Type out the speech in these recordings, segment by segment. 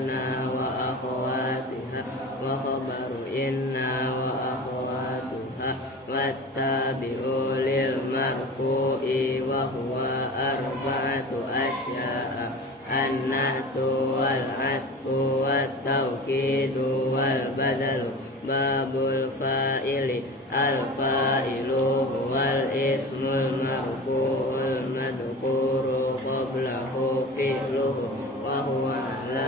أنا وأخواتها وخبر إنا وأخواتها والتابع للمرفوع وهو أربعة أشياء النعت والعطف والتوكيد والبدل باب الفاعل الفاعل هو الاسم المرفوع المذكور قبله فعله وهو على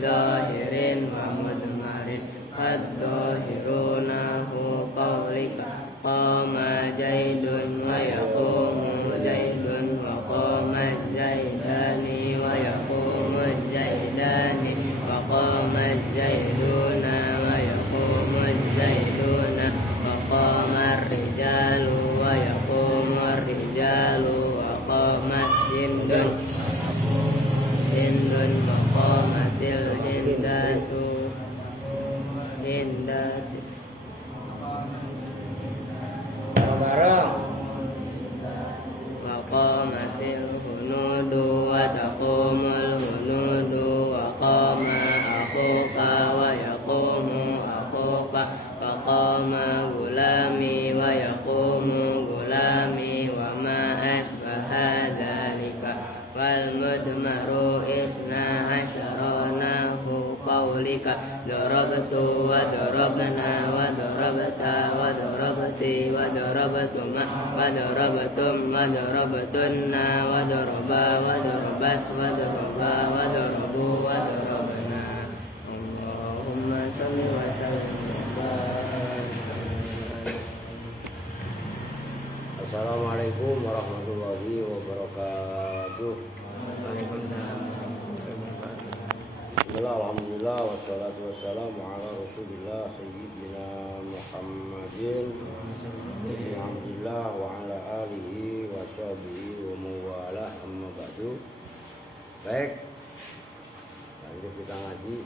ظاهر ومضمر فالظاهرون هو قولك قام زيد ويقوم زيد وقام الزيدان ويقوم الزيدان وقام الزيدون ويقوم الزيدون وقام الرجال ويقوم الرجال وقامت هند وقامت الهندات وقامت الهنود وتقوم الهنود وقام أخوك ويقوم أخوك وقام غلامي ويقوم غلامي وما أشبه ذلك والمدمر 12 نحو قولك ضربت وضربنا وضربت وضربتي وضربتما وضربتم وضربتن وضربا وضربت وضربا وضربوا وضربنا اللهم صل وسلم. Assalamualaikum warahmatullahi wabarakatuh. Bismillah, alhamdulillah, wassalatu wassalamu ala rasulillah sayyidina Muhammadin alhamdulillah wa ala alihi wa sahbihi wa muwalah amma ba'du. Baik, lanjut kita ngaji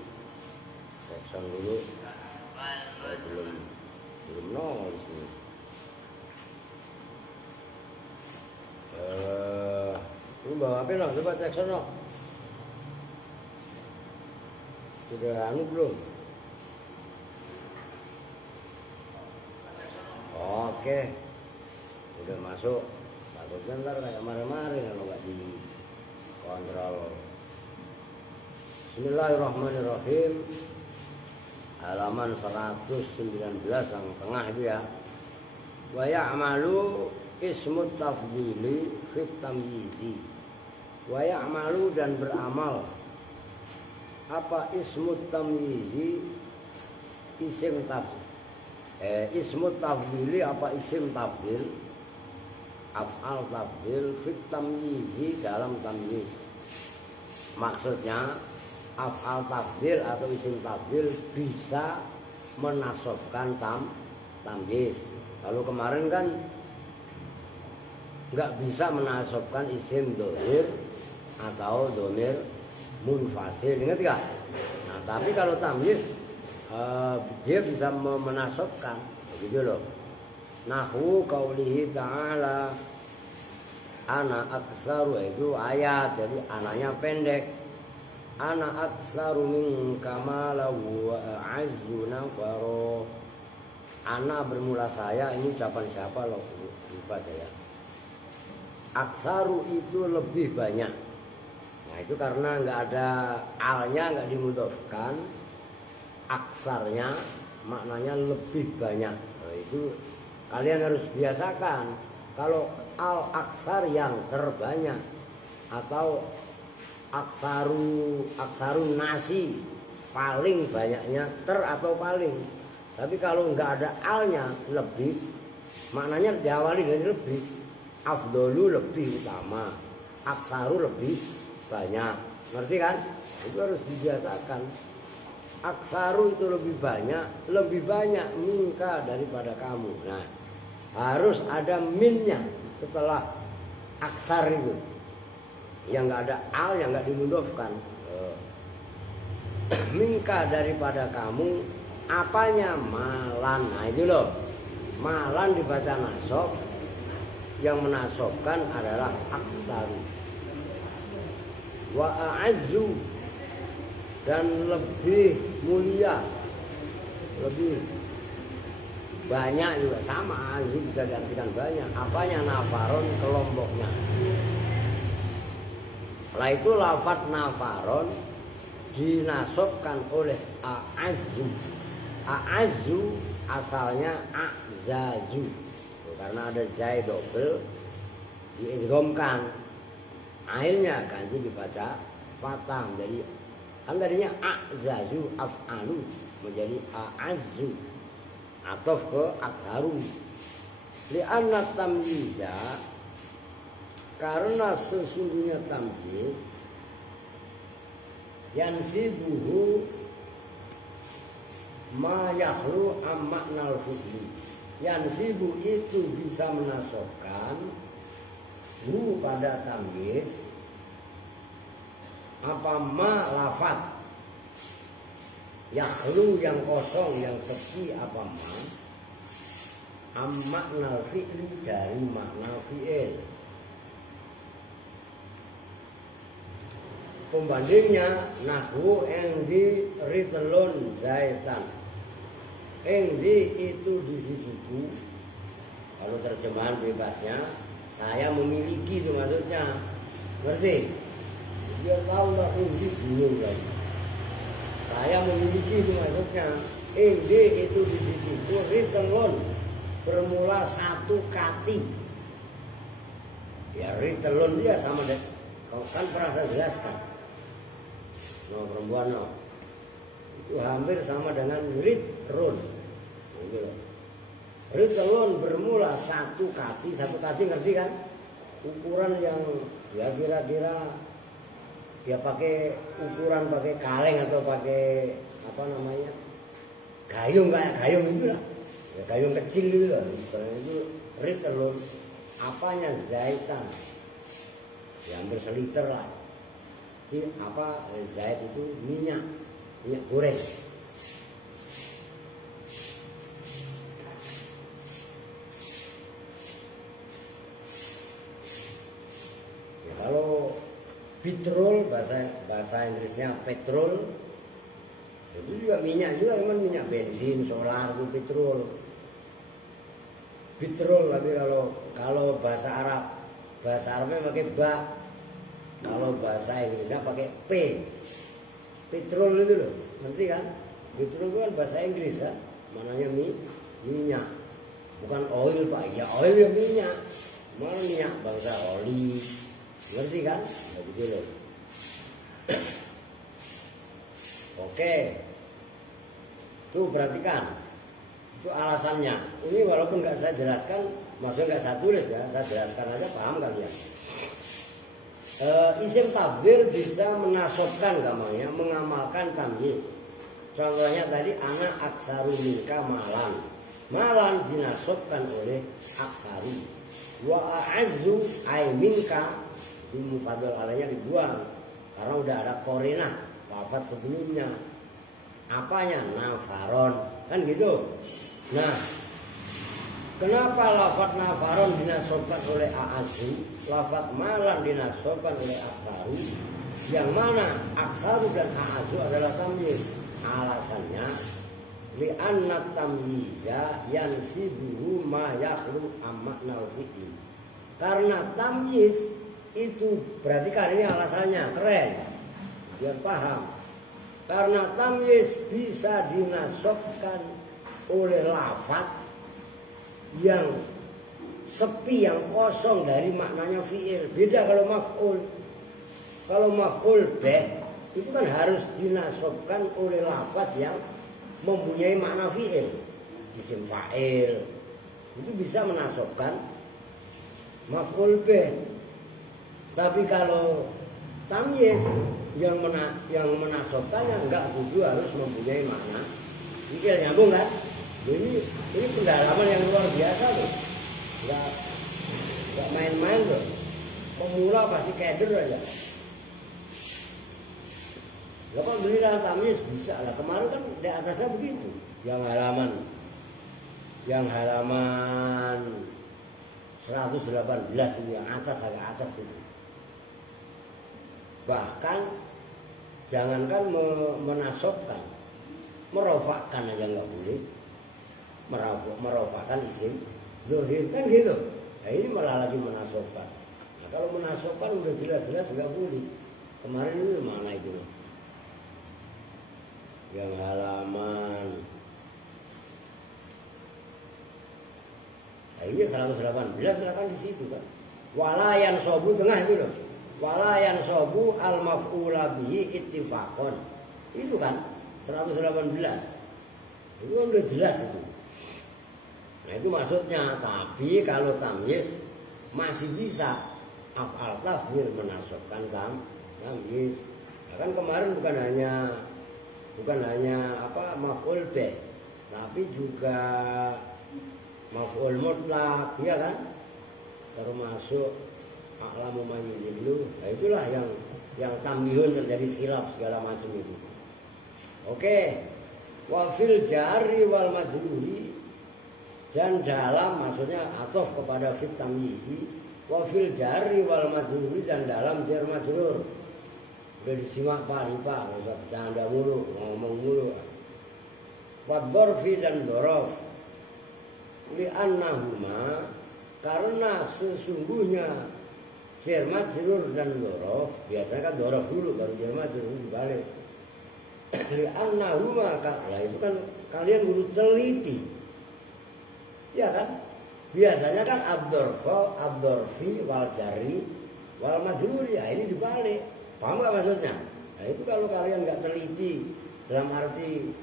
section dulu. Belum nongol di sini. Lu bawa apa noh? Coba cek sono. Sudah anu belum? Oke, udah masuk. Takutnya ntar kayak kemarin-kemarin kalau nggak dikontrol. Bismillahirrahmanirrahim. Halaman 119 yang tengah itu ya. Wa ya'malu ismut tafdhili fit tamyizi. Wa ya'malu dan beramal. Apa ismut tamyizi? Isim tafdhil. Ismut tafdhili apa isim tafdhil? Af'al tafdhil fit tamyizi dalam tamyiz. Maksudnya af'al tafdhil atau isim tafdhil bisa menasobkan tamyiz. Kalau kemarin kan nggak bisa menasobkan isim dhamir atau dhamir munfasil, ingat gak? Nah, tapi kalau tamyiz dia bisa menasobkan, begitu loh. Nahwu qaulihi ta'ala ana aktsaru, itu ayat, jadi anaknya pendek. Ana aktsaru minka malan wa a'azzu nafara. Ana bermula saya, ini ucapan siapa loh? Lupa saya. Aksaru itu lebih banyak. Nah itu karena nggak ada alnya, nggak dimudhofkan. Aksarnya maknanya lebih banyak. Nah, itu kalian harus biasakan. Kalau al aksar yang terbanyak atau aksaru nasi paling banyaknya ter atau paling. Tapi kalau nggak ada alnya lebih, maknanya diawali dari lebih. Afdolu lebih utama, aksaru lebih banyak, ngerti kan? Itu harus dibiasakan. Aksaru itu lebih banyak minka daripada kamu. Nah, harus ada minnya setelah aksar itu. Yang nggak ada al, yang nggak dimudhofkan. Minka daripada kamu, apanya? Malan. Nah itu loh, malan dibaca nasab. Yang menasobkan adalah aksaru. Wa a'azzu dan lebih mulia, lebih banyak juga sama, itu bisa diartikan banyak. Apanya? Nafaron, kelompoknya. Setelah itu lafaz nafaron dinasobkan oleh a'azzu. A'azzu asalnya a'zazu, karena ada zai double diidghamkan, akhirnya ganti dibaca fathah menjadi, kan tadinya a'zazu af'alu menjadi a'azzu, ataf ke akharu. Li'anna tamyiza, karena sesungguhnya tamyiz yansibuhu ma yakhlu am maknal fi'li. Yansibu itu bisa menasobkan hu pada tamyiz apa ma lafat, yakhlu yang kosong, yang sepi apa ma, am maknal fi'li dari makna fi'il. Pembandingnya nahwu engdi ritelun zaitan. Engdi itu di sisiku. Kalau terjemahan bebasnya, saya memiliki, itu maksudnya. Ngerti? Dia tahu lah engdi bingung lagi. Saya memiliki, itu maksudnya. Engdi itu di sisiku ritelun, bermula satu kati. Ya ritelun dia sama deh. Kau kan pernah saya jelaskan. No, perempuan no. Itu hampir sama dengan ritrun. Gitu. Ritrun bermula satu kati ngerti kan? Ukuran yang ya kira-kira dia pakai ukuran pakai kaleng atau pakai apa namanya? Gayung, kayak gayung itu lah. Ya, gayung kecil itu lah. Itu ritrun. Apanya zaitan? Ya, hampir seliter lah. Apa zait itu minyak goreng. Ya, kalau petrol bahasa Inggrisnya petrol, itu juga minyak juga, emang minyak bensin, solar itu petrol. Petrol, tapi kalau bahasa Arabnya pakai ba. Kalau bahasa Inggrisnya pakai P. Petrol itu loh, ngerti kan? Petrol itu kan bahasa Inggris kan, mananya minyak, bukan oil pak. Ya oil ya minyak, mana minyak bangsa oli, ngerti kan? Begitu loh. Oke, tuh perhatikan, itu alasannya. Ini walaupun nggak saya jelaskan, maksudnya nggak saya tulis ya, saya jelaskan aja, paham kalian? Isim tafdhil bisa menasobkan gampangnya, mengamalkan tamyiz. Contohnya tadi anak aksaru minka malan. Malan dinasobkan oleh aksaru. Wa a'azzu ay minka, di mufadhal alainya dibuang karena udah ada korinah lafaz sebelumnya. Apanya? Nafaron. Kan gitu. Nah, kenapa lafaz nafaron dinasobkan oleh a'azzu? Lafaz malan dinasobkan oleh aksaru, yang mana aksaru dan a'azzu adalah tamyiz. Alasannya li'anna tamyiza yansibuhu ma yakhlu ammaknal fi'li. Karena tamyiz itu, perhatikan ini alasannya keren biar paham. Karena tamyiz bisa dinasobkan oleh lafaz yang sepi, yang kosong dari maknanya fi'il. Beda kalau maf'ul. Kalau maf'ul bih itu kan harus dinasobkan oleh lafaz yang mempunyai makna fi'il. Isim fa'il itu bisa menasobkan maf'ul bih. Tapi kalau tamyiz yang menasobkannya enggak kudu harus mempunyai makna fi'il. Nyambung kan? Ini pendalaman yang luar biasa loh. Enggak main-main loh. Pemula pasti keder aja. Lah kok giliran tamyiz bisa lah. Kemarin kan di atasnya begitu. Yang halaman 118 itu yang atas, agak atas itu. Bahkan Jangankan menasobkan, merofakkan aja nggak boleh. Merofakkan isim zuhir kan gitu. Nah ini malah lagi menasobkan. Nah kalau menasobkan udah jelas-jelas nggak boleh. Kemarin itu mana itu? Yang halaman iya 118 silakan di situ kan. Walayan sobu tengah itu loh. Walayan sobu al maf'ula bihi ittifaqon. Itu kan 118. Itu kan udah jelas itu. Nah itu maksudnya. Tapi kalau tamyiz masih bisa af'al tafdhil menasobkan tamyiz. Nah, kan kemarin bukan hanya maf'ul bih, tapi juga maf'ul mutlak, ya kan? Termasuk a'lamu man yudhillu. Nah itulah yang tambihun terjadi khilaf segala macam itu. Oke. Wa fil jari wal majruri, dan dalam maksudnya ataf kepada fit tamyizi, wa fil jari wal majruri, dan dalam jar majrur. Udah disimak Pak, enggak usah bercanda mulu, ngomong mulu. Wa dzarfi dan dzaraf. Li'annahuma, karena sesungguhnya jar majrur dan dzaraf, biasanya kan dzaraf dulu baru jar majrur dibalik. Li'annahuma, lah itu kan kalian perlu teliti. Ya kan? Biasanya kan ad-dzarfi wal jari wal majrur, ya ini dibalik. Paham gak maksudnya? Nah itu kalau kalian nggak teliti dalam arti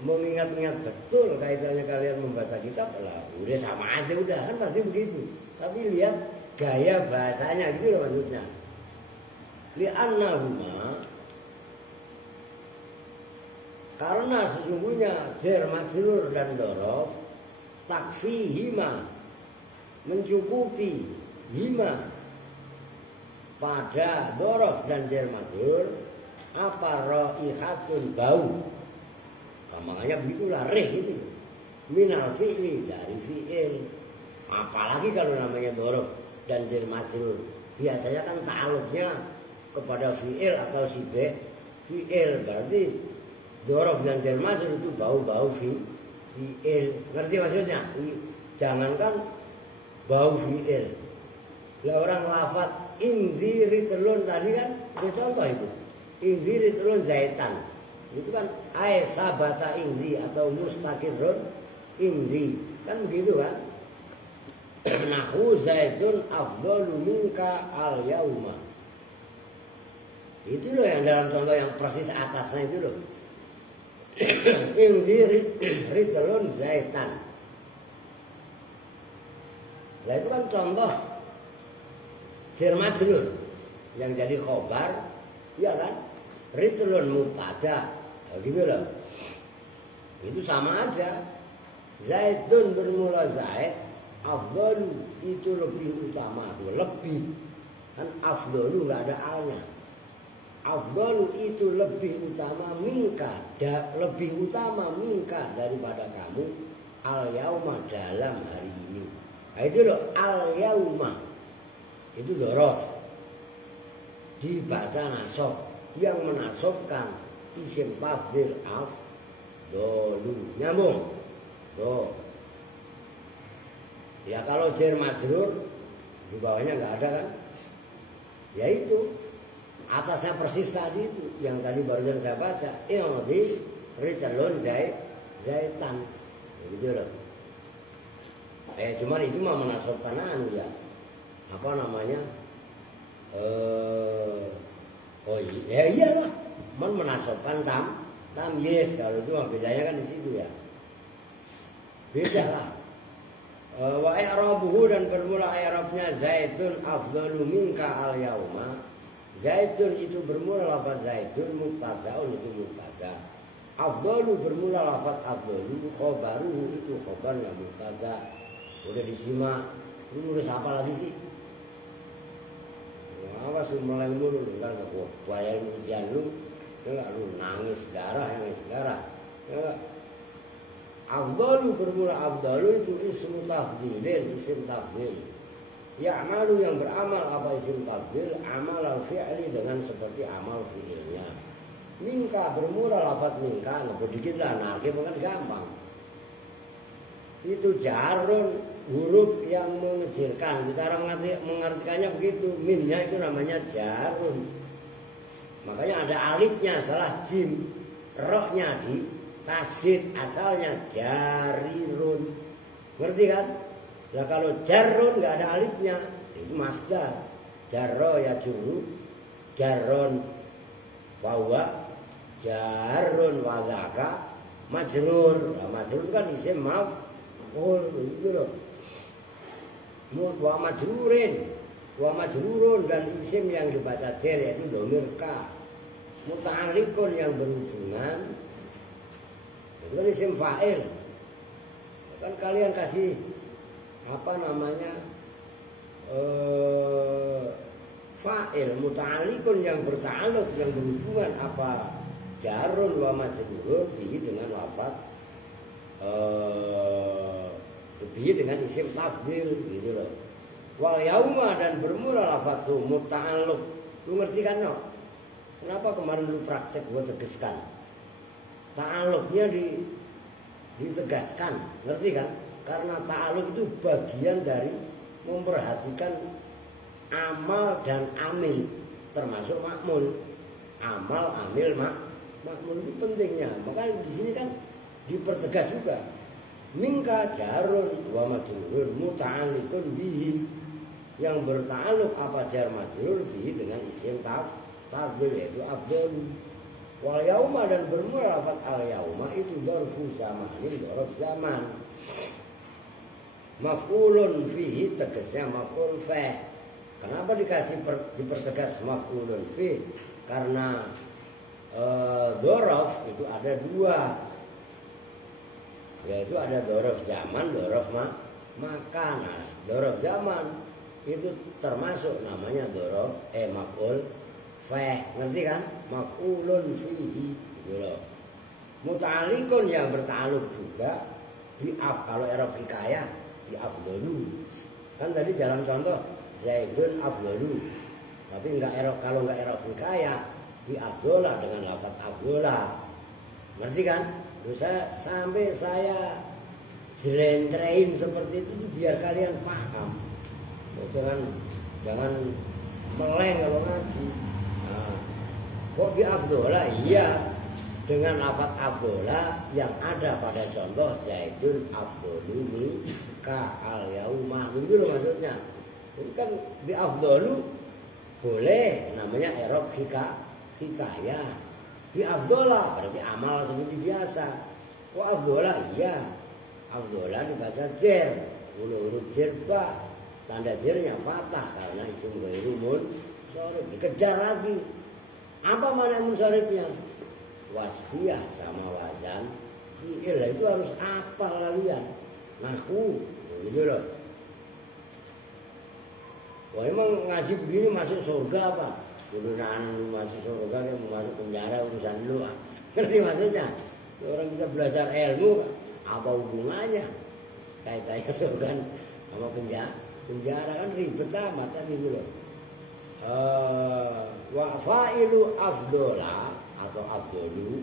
mengingat-ingat betul kaitannya kalian membaca kitab, lah udah sama aja udah kan pasti begitu. Tapi lihat gaya bahasanya gitu loh maksudnya. Li'annahuma, karena sesungguhnya jar majrur dan dzaraf takfihima, mencukupi hima pada dzaraf dan jar majrur apa raihatun bau. Makanya begitulah rih itu minal fi'li, dari fi'il. Apalagi kalau namanya dzaraf dan jar majrur, biasanya kan ta'alluqnya kepada fi'il atau sibeh fi'il. Berarti dzaraf dan jar majrur itu bau-bau fi'il. Ngerti maksudnya? Jangankan bau fi'il. Lah orang lafaz inziri telun tadi kan itu contoh itu. Inziri telun zaitan. Itu kan ay sabata inzi atau mustaqirrun inzi. Kan begitu kan? Nahu zaitun afdalu minka al yauma. Itu loh yang dalam contoh yang persis atasnya itu loh. Inzi ridlun zaitan. Nah itu kan contoh jar majrur yang jadi khobar, ya kan? Ridlun mubtada, gitu loh. Itu sama aja. Zaidun bermula zaid, afdalu itu lebih utama, tuh lebih. Kan afdalu nggak ada alnya. Afdalu itu lebih utama minka, lebih utama minka daripada kamu al yauma dalam hari ini. Nah itu loh al yauma. Itu dzaraf dibaca nasab, yang menasobkan isim tafdhil afdalu. Nyambung tuh ya. Kalau jar majrur di bawahnya nggak ada kan, ya itu atasnya persis tadi itu yang tadi barusan saya baca, inzi ridlun zaitan, begitu loh. Cuman itu mah menasobkan ya, apa namanya, oh iya, iyalah menasobkan tamyiz. Kalau itu mah bedanya kan di situ ya, beda lah. Wa i'rabuhu, dan bermula i'rabnya zaitun afdalu minka al yauma. Zaitun itu bermula lafaz zaitun, mubtadaun itu mubtada. Afdalu bermula lafaz afdalu, khobaruhu itu khobarnya mubtada. Udah disimak. Lu nulis apa lagi sih? Awas lu mulai dulu, ntar gak bayar ujian lu, ya lu nangis darah. Ya, afdalu bermula afdalu itu ismu tafdhilin, isim tafdhil. Ya amalu yang beramal apa isim tabdil amal al-fi'li dengan seperti amal fi'ilnya. Minka bermula lafaz minka lebih dikit lah, nah kan gampang. Itu jarun huruf yang mengecilkan. Cara mengartikannya begitu. Minnya itu namanya jarun. Makanya ada alifnya salah jim. Roknya di tasdid asalnya jarirun. Ngerti kan? Nah kalau jarun nggak ada alifnya itu masdar. Jarro ya juru, jarron bahwa jarun wadaka majrur. Nah, majrur kan isim maf'ul itu loh. Wa majrurin, wa majrurun dan isim yang dibaca jer yaitu dhamir ka. Muta'alliqun yang berhubungan itu kan isim fa'il. Kan kalian kasih apa namanya fa'il muta'alliqun yang berta'alluq yang berhubungan apa jarun wa majrur bihi dengan lafaz bihi dengan isim tafdil gitu loh. Wal yauma dan bermula lafaz muta'alluq. Lu ngerti kan no? Kenapa kemarin lu praktek gua tegaskan? Ta'alluqnya ditegaskan, ngerti kan? Karena ta'alluq itu bagian dari memperhatikan amal dan amil, termasuk makmul. Amal, amil, makmul itu pentingnya. Maka di sini kan dipertegas juga. Minka jarun wa majrurun muta'alliqun bihi. Yang berta'alluq apa jar majrur bihi dengan isim tafdil yaitu abdul. Wal yauma dan bermula lafaz al yauma itu dzarfu zaman, ini dzarf zaman. Maf'ulun fihi tegasnya maf'ul fa. Kenapa dipertegas maf'ulun fi? Karena dzaraf itu ada dua. Yaitu ada dzaraf zaman, dzaraf makan. Nah, dzaraf zaman itu termasuk namanya dzaraf maf'ul fa. Ngerti kan? Maf'ulun fihi gitu loh. Muta'alliqun yang berta'alluq juga bi'af kalau i'rab hikayah di afdalu. Kan tadi dalam contoh Zaidun afdalu. Tapi kalau enggak i'rab hikayah di afdola dengan lafaz afdola. Ngerti kan? Terus sampai saya jelentrein seperti itu biar kalian paham. Jangan meleng kalau ngaji. Nah, kok di afdola? Iya. Dengan lafaz afdola yang ada pada contoh Zaidun afdolu minka al yauma. Itu loh maksudnya. Ini kan di afdolu boleh namanya i'rab hikayah. Di afdola berarti amal seperti biasa. Kok afdola? Iya. Afdola dibaca jer. Huruf jer ba. Tanda jernya fathah karena isim ghairu munsharif. Dikejar lagi. Apa mana munsharifnya? Wasfiyah sama wazan fi'il itu harus apal kalian nahwu gitu loh. Wah emang ngaji begini masuk surga apa? Gunaan lu masuk surga kayak mau masuk penjara urusan lu. Ngerti maksudnya? Orang kita belajar ilmu apa hubungannya? Kaitannya surga sama penjara kan ribet amat kan gitu loh. Wa fa'ilu afdola atau afdolu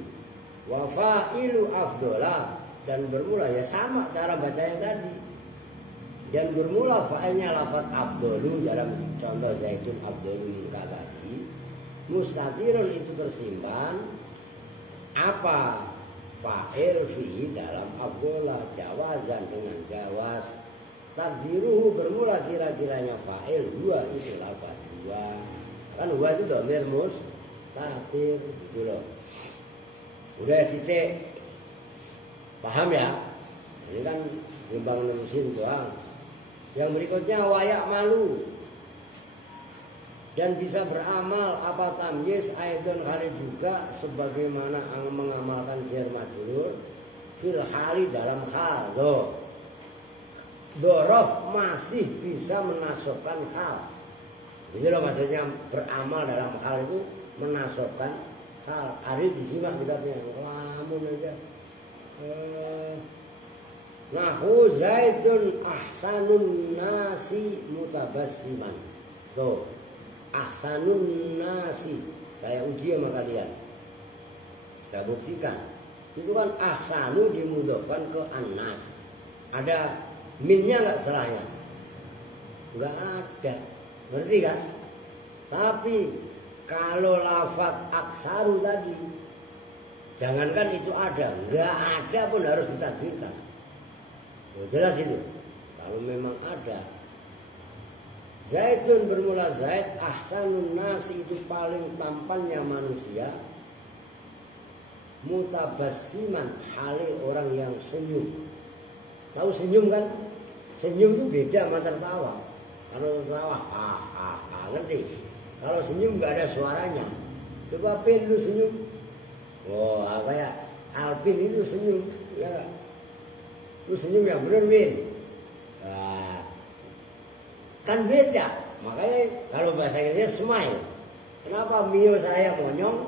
wa fa'ilu afdola dan bermula ya sama cara baca yang tadi dan bermula fa'ilnya lafaz afdolu dalam contoh Zaidun afdolu minka tadi mustatirun itu tersimpan apa fa'il fi dalam afdola jawazan dengan jawaz takdiruhu bermula kira-kiranya fa'il dua itu lafaz dua kan dua itu dhamir takdir gitu loh. Udah titik paham ya? Ini kan timbang nulisin doang. Yang berikutnya wayak malu dan bisa beramal apa tamyiz aidon kali juga sebagaimana mengamalkan jar majrur fil hali dalam hal dzaraf masih bisa menasabkan hal. Jadi loh maksudnya beramal dalam hal itu menasobkan hal. Ari disimak kitabnya lamun aja Nahu Zaidun ahsanun nasi mutabassiman. Tuh, ahsanun nasi. Saya uji sama kalian. Saya buktikan. Itu kan ahsanu dimudofkan ke annas. Ada minnya nggak salahnya? Nggak ada. Ngerti kan? Tapi kalau lafaz aksaru tadi, jangankan itu ada, nggak ada pun harus ditakdirkan. Oh, jelas itu. Kalau memang ada, Zaidun bermula Zaid, ahsanun nasi itu paling tampannya manusia, mutabassiman hale orang yang senyum. Tahu senyum kan? Senyum itu beda sama tertawa. Kalau tertawa, ngerti? Kalau senyum nggak ada suaranya. Coba Pin lu senyum. Wah, kayak Alpin itu senyum, ya. Lu senyum yang bener, Win. Nah, kan beda. Makanya kalau bahasa Inggrisnya smile. Kenapa Mio saya monyong?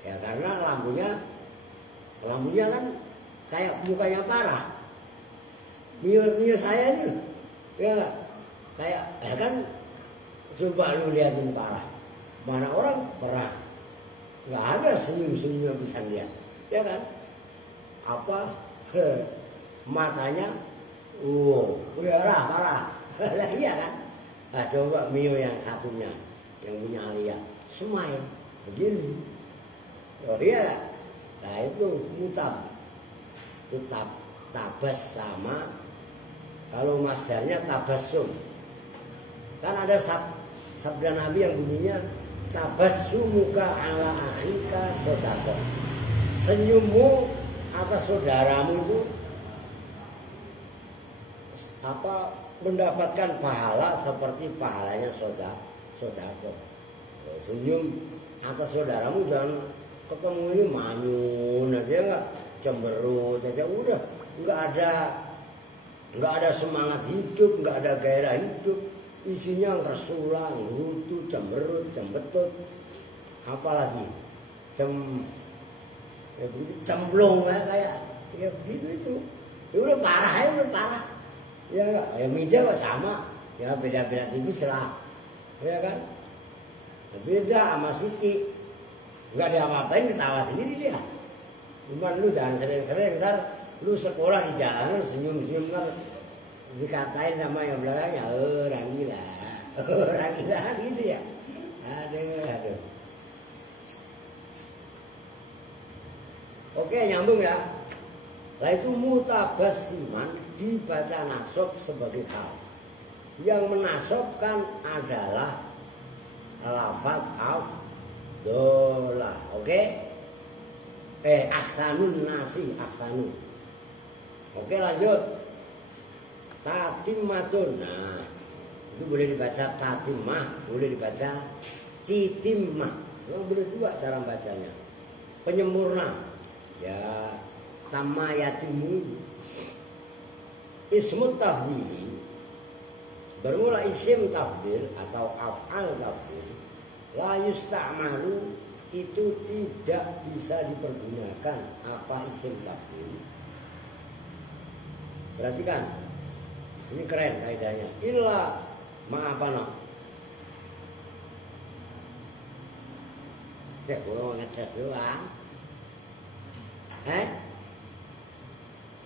Ya karena lampunya kan kayak mukanya parah. Mio saya itu, ya kayak, ya kan coba lu liatin parah. Mana orang parah? Nggak ada senyum-senyum yang bisa lihat, ya kan? Apa? Matanya, parah. Iya kan? Nah, coba Mio yang satunya, yang punya Alia, smile, begini. Oh iya, nah itu mutab, tetap tabas sama. Kalau masdarnya tabassum, kan ada sabda Nabi yang bunyinya tabassumuka ala ahlika shadaqah. Senyummu atas saudaramu itu mendapatkan pahala seperti pahalanya sodako. Senyum atas saudaramu, jangan ketemu ini manyun aja, nggak cemberut aja, udah nggak ada semangat hidup, nggak ada gairah hidup, isinya ngersulang, lutu, cemberut, cembetut, apalagi cemplung ya, kayak ya begitu itu. Ya udah parah ya, udah parah. Ya meja sama, ya beda-beda tipis lah, ya kan? Beda sama Siti, nggak ada apa-apain, ketawa sendiri dia. Cuman lu jangan sering-sering, ntar lu sekolah di jalanan senyum-senyum, ntar dikatain sama yang belakangnya, orang gila gitu ya. Aduh. Oke, nyambung ya. Lah itu mutabassiman dibaca nasab sebagai hal. Yang menasobkan adalah lafaz afdolah. Oke? Ahsanun nasi, ahsanun. Oke, lanjut. Tatimmatun. Nah, itu boleh dibaca tatimah, boleh dibaca titimah. Boleh dua cara bacanya. Penyempurna. Ya, tamma yatimu. Ismut tafdili bermula isim tafdil atau af'al tafdil, la yusta'malu, itu tidak bisa dipergunakan apa isim tafdil. Perhatikan, ini keren kaidahnya. Illa ma'apana. Ya, gua ngetes doang.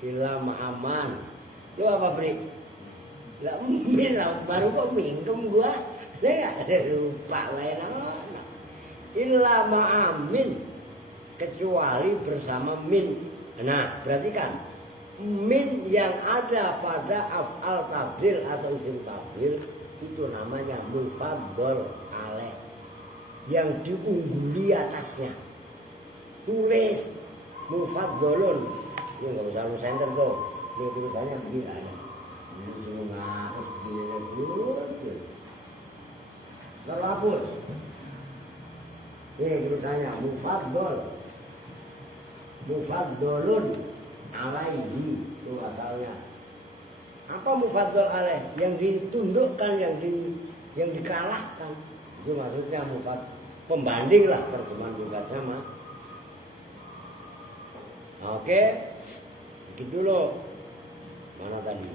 Illa ma'aman. Lu apa beri? Lah min lah, baru kok mingkem gua. Enggak ada lupa lain. Illa ma'amin, kecuali bersama min. Nah, perhatikan. Min yang ada pada af'al tafdil atau isim tafdil itu namanya mufaddal alaih, yang diungguli atasnya. Tulis mufaddalun. Ini enggak usah lu center tuh. Ini tulisannya begini ada. Ini suruh ngapus dia. Kalau hapus. Ini tulisannya mufaddal. Mufaddalun alaihi, itu asalnya. Apa mufaddal alaih? Yang ditundukkan, yang dikalahkan. Itu maksudnya pembanding lah, terjemahan juga sama. Oke, sedikit dulu. Mana tadi?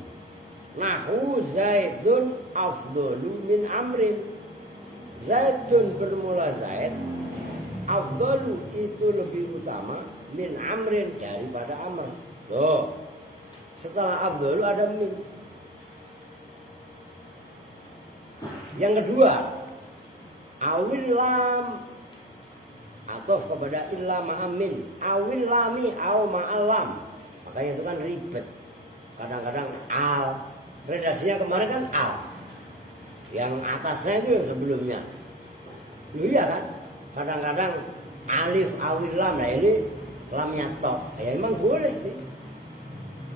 Nahu Zaidun afdhalu min Amrin. Zaidun bermula Zaid, afdhalu itu lebih utama min Amrin daripada Amr. Tuh. Setelah afdhalu ada min. Yang kedua, awil lam atau kepada illa ma'amin, awil lami aw ma'alam. Makanya itu kan ribet. Kadang-kadang al, redaksinya kemarin kan al, yang atasnya itu yang sebelumnya. Iya kan? Kadang-kadang alif awil lam, nah ini lamnya top. Ya emang boleh sih.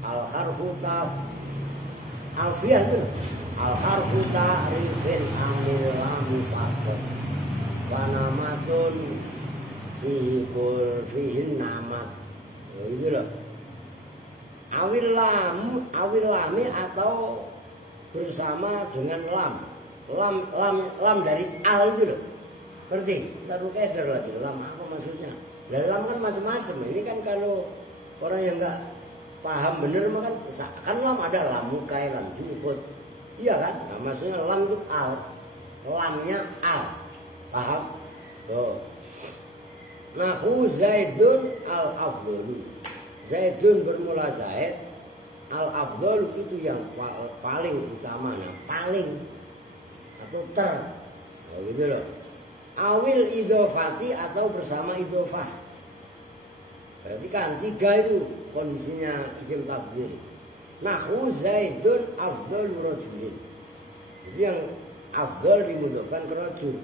Al harfu taf, alfiyah itu. Al harfu ta'rifin amil lami fakir. Wanamatun fihi kul fihin namat. Oh, itu loh. Awil lami atau bersama dengan lam dari al itu loh. Ngerti? Lalu keder lagi lam apa maksudnya? Dan lam kan macam-macam. Ini kan kalau orang yang enggak paham bener mah kan lam ada lam mukai, lam jufut. Iya kan? Nah, maksudnya lam itu al. Lamnya al. Paham? Tuh. Nahu Zaidun al-afdhalu. Zaidun bermula Zaid, al-afdhalu itu yang paling utama, nah, paling atau ter. Oh, gitu loh. Awil idhofati atau bersama idhofah. Berarti kan tiga itu kondisinya isim tafdhil. Nahu Zaidun afdhalu rajulin. Jadi yang afdhal dimudhofkan ke rajul.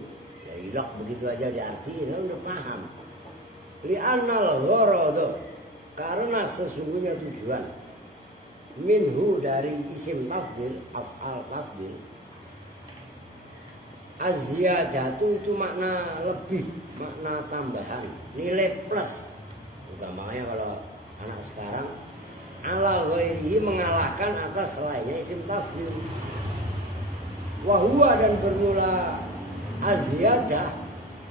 Ya ilok begitu aja diartiin, udah paham. Li'annal gharada, karena sesungguhnya tujuan minhu dari isim tafdhil, af'al tafdhil, az-ziyadatu itu makna lebih, makna tambahan, nilai plus. Utamanya kalau anak sekarang ala ghairihi mengalahkan atas selainnya isim tafdhil. Wahua dan bermula az-ziyadah,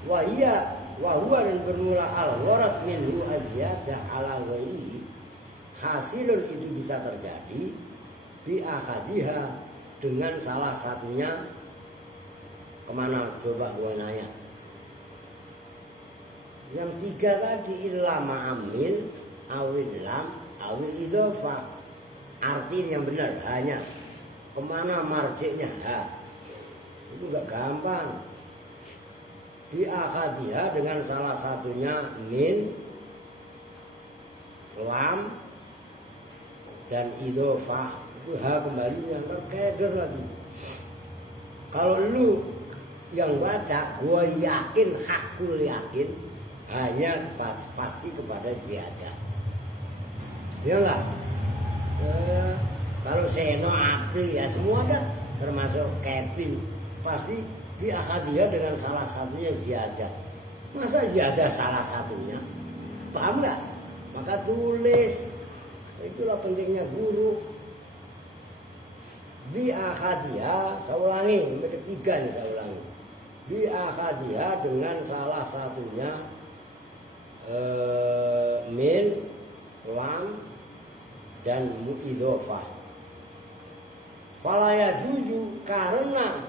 wahua dan bermula al-gharad minhu az-ziyadah ala ghairihi. Hasilun itu bisa terjadi bi ahadiha, dengan salah satunya. Kemana coba gue nanya? Yang tiga tadi illa ma'amil awil lam awil idhofah. Artinya yang benar hanya kemana marjiknya ha. Itu gak gampang. Bi ahadiha dengan salah satunya min, lam dan idhofah. Itu ha kembalinya terkeder lagi. Kalau lu yang baca, gua yakin, hakul yakin hanya pasti kepada ziyadah. Ya enggak? Kalau Seno, Apri ya semua dah, termasuk Kevin, pasti diakadiah dengan salah satunya ziyadah. Masa ziyadah salah satunya? Paham enggak? Maka tulis. Itulah pentingnya guru. Bi'ahadiha, saya ulangi, ini ketiga nih saya ulangi. Bi'ahadiha dengan salah satunya min, lam dan mu'idhofah. Falaya juju karena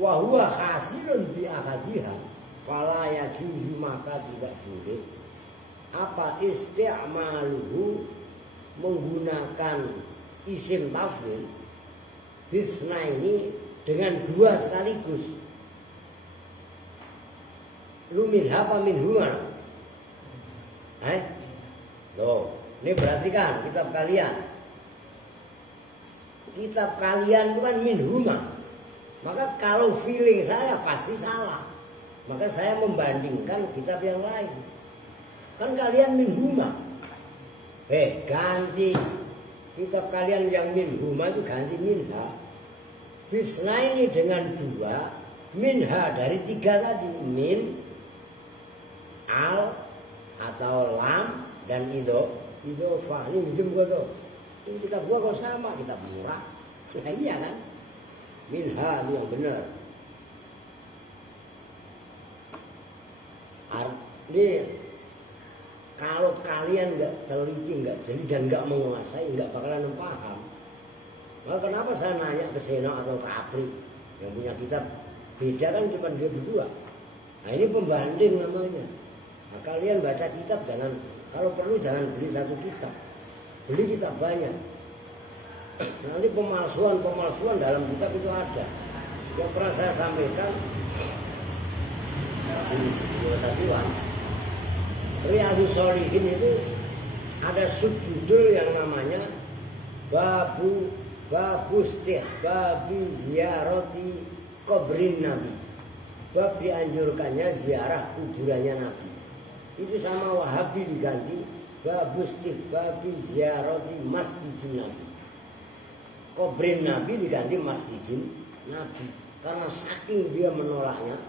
wahuwa hasilun bi'ahadiha, falaya juju maka tidak boleh apa isti'maluhu menggunakan isim tafdhil bisna ini dengan dua sekaligus. Lu minha apa minhuma? Loh, ini berarti kan kitab kalian. Kitab kalian itu kan minhuma. Maka kalau feeling saya pasti salah. Maka saya membandingkan kitab yang lain. Kan kalian minhuma. Ganti kitab kalian yang minhuma itu ganti minha. Bisna ini dengan dua, minha dari tiga tadi, min, al atau lam dan idhofah. Ini minjem gua tuh. Ini kitab gua kok sama, kitab murah. Nah, iya kan? Minha itu yang benar. Ini kalau kalian nggak teliti, nggak jeli dan nggak menguasai, nggak bakalan paham. Nah, kenapa saya nanya ke Seno atau ke Apri yang punya kitab? Beda kan cuma dia berdua. Nah ini pembanding namanya. Nah, kalian baca kitab jangan, kalau perlu jangan beli satu kitab, beli kitab banyak. Nanti pemalsuan dalam kitab itu ada. Yang pernah saya sampaikan di Tatuan, Riyadhus Shalihin itu ada subjudul yang namanya Babu istihbabi ziyarati kubrin Nabi. Bab dianjurkannya ziarah kuburannya Nabi. Itu sama Wahabi diganti Babu istihbabi ziyarati masjidin Nabi. Kubrin Nabi diganti masjidin Nabi. Karena saking dia menolaknya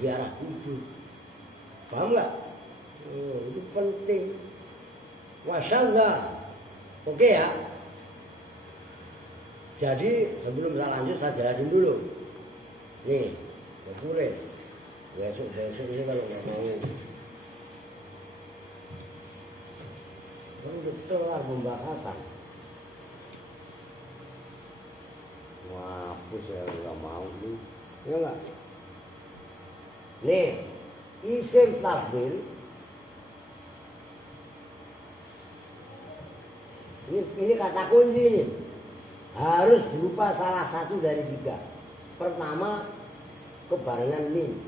ziarah kubur. Paham nggak? Oh, itu penting. Wasyadza. Oke ya. Jadi sebelum saya lanjut saya jelasin dulu. Nih, tulis. Besok ini kalau nggak mau. Untuk kelar pembahasan. Wah, hapus ya nggak mau nih. Ya nggak? Nih, isim tafdil. Ini kata kunci ini. Harus berupa salah satu dari tiga. Pertama, kebarengan min.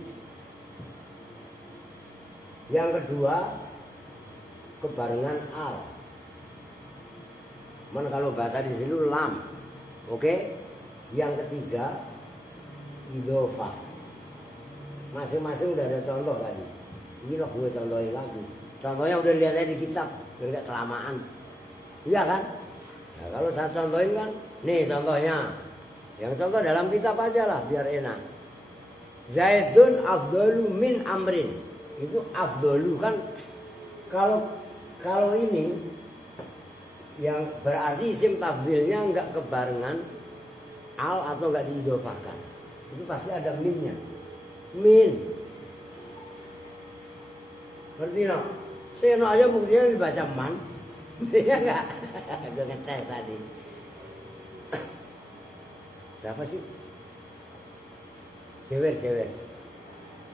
Yang kedua, kebarengan al. Kalau bahasa di sini lam. Oke? Yang ketiga, idhofah. Masing-masing udah ada contoh tadi. Ini loh gue contohin lagi. Contohnya udah lihat di kitab, udah kelamaan. Iya kan? Nah, kalau saya contohin kan, nih contohnya. Yang contoh dalam kitab aja lah biar enak. Zaidun afdalu min amrin. Itu afdalu kan kalau ini yang berarti isim tafdilnya enggak kebarengan al atau enggak diidhofahkan. Itu pasti ada minnya. Min. Berarti no. Seno aja buktinya dibaca man. Iya enggak? Gue ngetes tadi. Siapa sih? Cewek.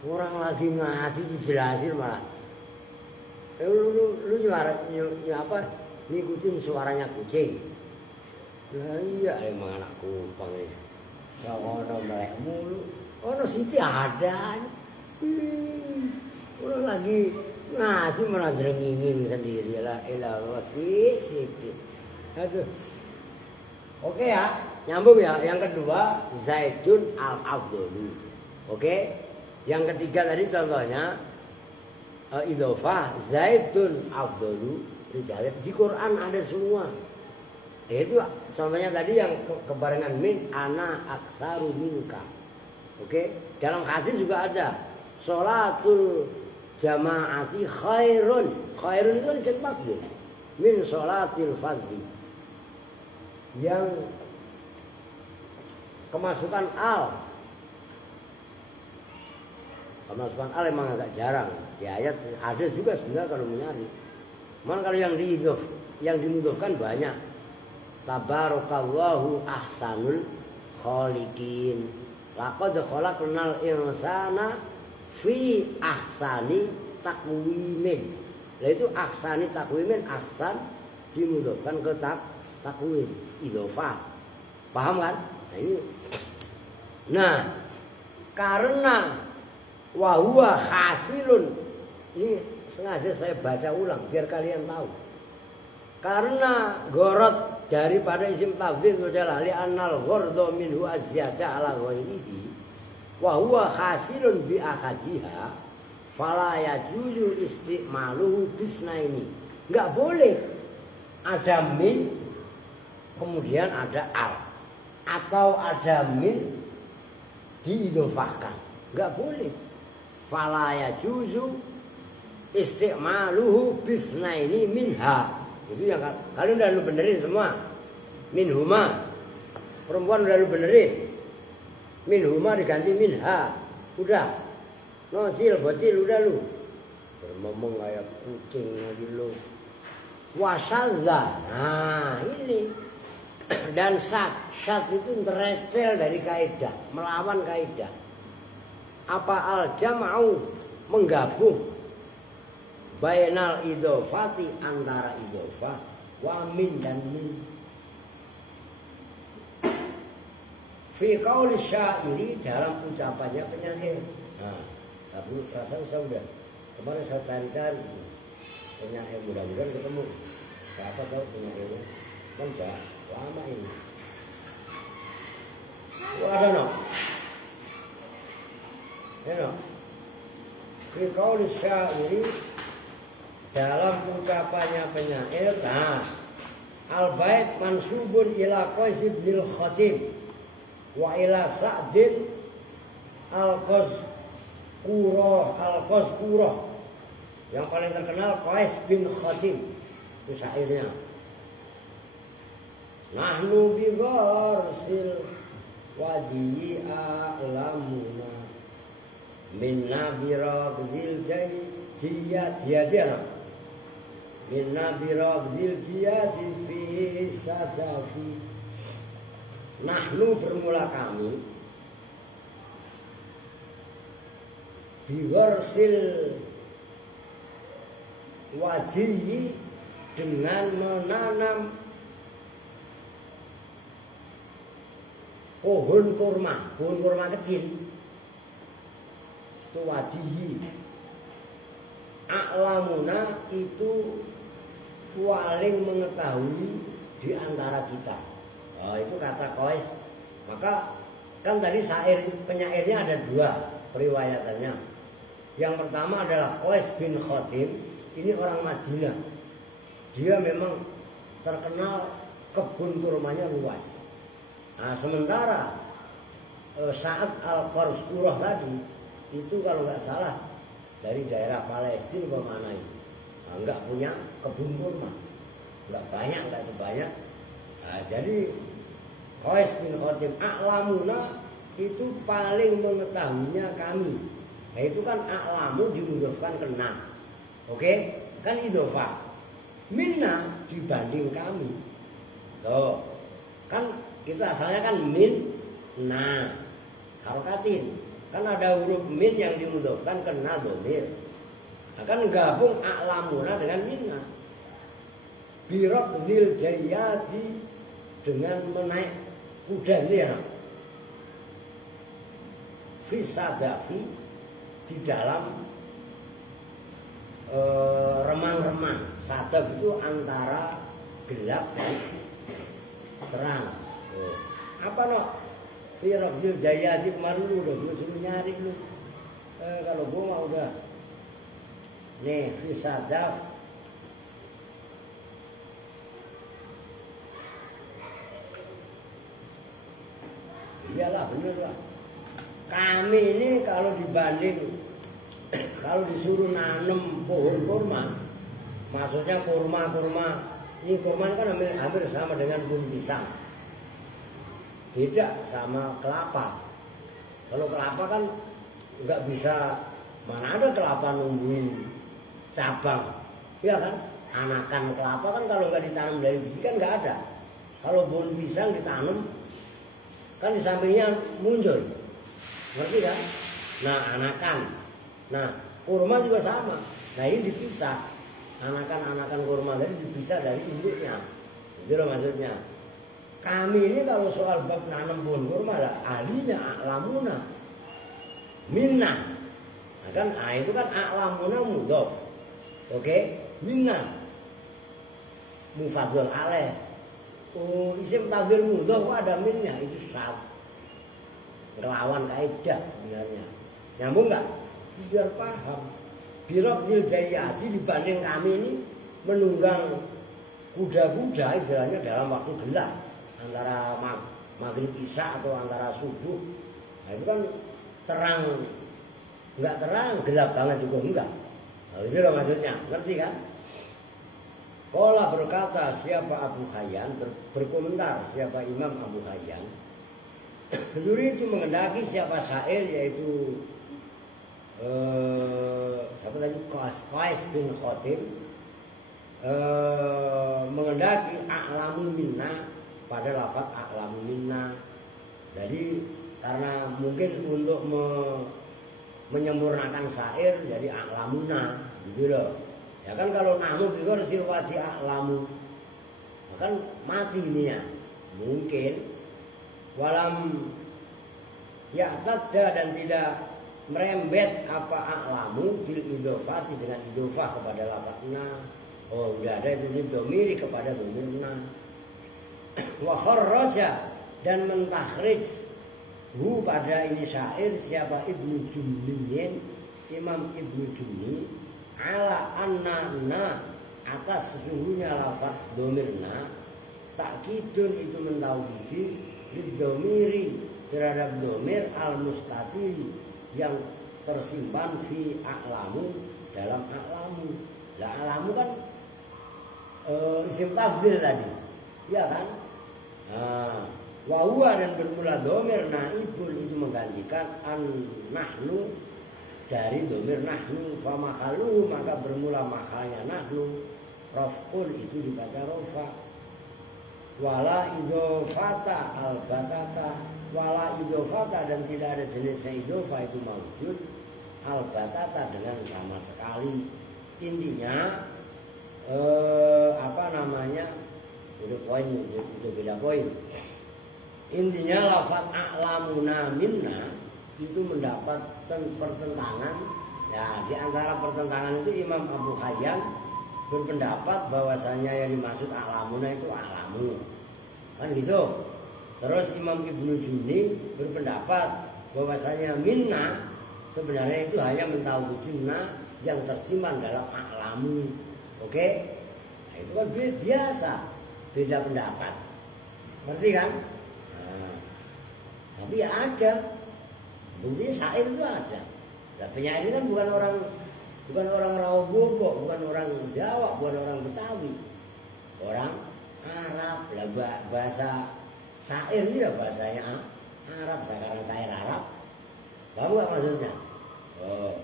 Orang lagi ngaji dijelasin malah. Lu apa? Ngikutin suaranya kucing. Nah iya emang anak kumpang ini. Gak ada melek mulu. Ono Siti ada. Orang lagi ngaji malah jerengingin sendiri lah. Elah Siti. Aduh. Oke ya, nyambung ya. Yang kedua Zaidun al-afdalu. Oke. Yang ketiga tadi contohnya idhofah Zaidun afdalu di Quran ada semua. Itu contohnya tadi yang kebarengan min ana aktsaru minka. Oke, dalam hadis juga ada sholatul jamaati khairun. Khairun itu isim tafdhil min sholatil fardhi. Yang kemasukan al emang agak jarang. Di ayat ada juga sebenarnya kalau mencari. Cuman kalau yang dimudahkan banyak. Tabarakallahu ahsanul khaliqin. Laqad khalaqnal insana fi ahsani taqwimin. Lah itu ahsani taqwimin, ahsan dimudahkan ke takwim, idhofah. Paham kan? Nah ini. Nah, karena wahuwa hasilun. Ini sengaja saya baca ulang biar kalian tahu. Karena gorot daripada isim tafdhil adalah li annal ghardha minhu azyada ala ghairihi wa huwa hasilun bi akhadiha fala yajuzu istimaluhu bisnaini. Enggak boleh ada min kemudian ada al atau ada min diidhofahkan. Enggak boleh. Fala yajuzu istimaluhu bisnaini minha. Itu yang kalian udah lu benerin semua. Minhuma. Perempuan udah lu benerin. Minhuma diganti minha. Udah. Nocil, bocil udah lu. Bermomong kayak kucing lagi lu. Wasadza. Nah, ini. Dan syad itu terecel dari kaidah, melawan kaidah. Apa al-jam'u menggabung bainal idhofati antara idhofah wa min dan min. Fi qauli syairi dalam ucapannya penyair. Nah, tapi rasanya saya udah kemarin saya cari-cari penyair, mudah-mudahan ketemu. Siapa tahu penyairnya? Kan sudah lama ini. Ada no? Ya, fi qauli syairi dalam ucapannya penyair. Nah, al-bait mansubun ila Qais bin Khatim wa ila Sa'din al-Qazqurah. Yang paling terkenal Qais bin Khatim, itu syairnya. Nahnu bi gharsil wadi a'lamuna minna bi rabdil jiyadiyah minna bi rabdil jiyadi fi sadafi. Nahnu bermula kami biwarsil wadi dengan menanam pohon kurma kecil itu wadi. A'lamuna itu paling mengetahui di antara kita. Oh, itu kata Qais. Maka kan tadi penyairnya ada dua periwayatannya. Yang pertama adalah Qais bin Khatim. Ini orang Madinah. Dia memang terkenal kebun kurmanya luas. Nah, sementara Sa'ad al-Qazqurah tadi itu kalau nggak salah dari daerah Palestina kemana ini. Nah, nggak punya kebun kurma. Nggak banyak, nggak sebanyak. Nah, jadi Qais bin Khatim a'lamuna itu paling mengetahuinya kami. Nah, itu kan a'lamu dimudhofkan kena. Oke? Kan idhofah. Minna dibanding kami. Tuh. Kan itu asalnya kan min na harokatin. Kan ada huruf min yang dimudhofkan kena dhamir. Akan gabung a'lamuna dengan minna. Birabdil jayati dengan menaik kuda ya. Fi sadafi di dalam remang-remang. Sadaf itu antara gelap dan terang. Apa no? Fi rabdil jayati kemarin lu udah suruh nyari lu. Kalau gua mah udah. Nih fi sadaf. Iyalah bener lah. Kami ini kalau dibanding kalau disuruh nanam pohon kurma, maksudnya kurma ini kurma kan hampir sama dengan pohon pisang. Beda sama kelapa. Kalau kelapa kan nggak bisa, mana ada kelapa nungguin cabang, ya kan? Anakan kelapa kan kalau nggak ditanam dari biji kan nggak ada. Kalau pohon pisang ditanam kan di sampingnya muncul, ngerti kan? Nah, anakan. Nah, kurma juga sama. Nah, ini dipisah. Anakan kurma tadi dipisah dari induknya. Itu loh maksudnya. Kami ini kalau soal bab nanam pohon kurma lah ahlinya a'lamuna minna. Nah, kan itu kan a'lamuna mudhof. Oke? Minna mufadzal alaih. Oh, isim tafdhil mudhof ada minnya, itu syad. Ngelawan kaidah sebenarnya. Nyambung enggak? Biar paham. Birabdil jayati dibanding kami ini menunggang kuda-kuda istilahnya dalam waktu gelap antara maghrib isya atau antara subuh. Nah, itu kan terang, enggak terang, gelap banget juga enggak. Nah, itu loh maksudnya, ngerti kan? Qala berkata siapa Abu Hayyan, berkomentar siapa Imam Abu Hayyan. Yuri itu mengendaki siapa syair yaitu siapa tadi Qais bin Khatim mengendaki a'lamu minna pada lafaz a'lamu minna. Jadi karena mungkin untuk menyempurnakan syair jadi a'lamuna gitu loh. Ya kan kalau nahnu bigor sirwati a'lamu kan mati ini ya. Mungkin walam ya tada dan tidak merembet apa a'lamu bil idhofati dengan idhofah kepada lafazna. Oh udah ada itu domiri kepada domirna. Wa kharraja dan mentakhrij hu pada ini syair siapa Ibnu Jumniyin, Imam Ibnu Jumni ala anna atas sesungguhnya lafaz domirna takkidun itu mentauhidi lidomiri terhadap domir al mustatiri yang tersimpan fi a'lamu dalam a'lamu. Lah a'lamu kan isim tafdhil tadi, ya kan? Wahuwa dan bermula domir naibun itu menggantikan an nahnu dari domir nahnu, famakalu maka bermula makalnya nahnu, rofun itu dibaca rofa, wala idofata al batata, wala idofata dan tidak ada jenisnya idofa itu maujud al batata dengan sama sekali. Intinya apa namanya? Udah poin, udah beda poin. Intinya lafaz a'lamuna minna itu mendapat pertentangan. Ya, di antara pertentangan itu Imam Abu Hayyan berpendapat bahwasanya yang dimaksud a'lamuna itu a'lamu. Kan gitu. Terus Imam Ibnu Jumni berpendapat bahwasanya minna sebenarnya itu hanya mentauhidna yang tersimpan dalam a'lamu. Oke? Nah, itu kan biasa. Beda pendapat, ngerti kan? Nah, tapi ya ada, buktinya syair itu ada. Nah, penyair ini kan bukan orang Rawobogo, bukan orang Jawa, bukan orang Betawi, orang Arab. Lah bahasa syair ini ya bahasanya Arab. Sekarang syair Arab, kamu apa maksudnya? Oh,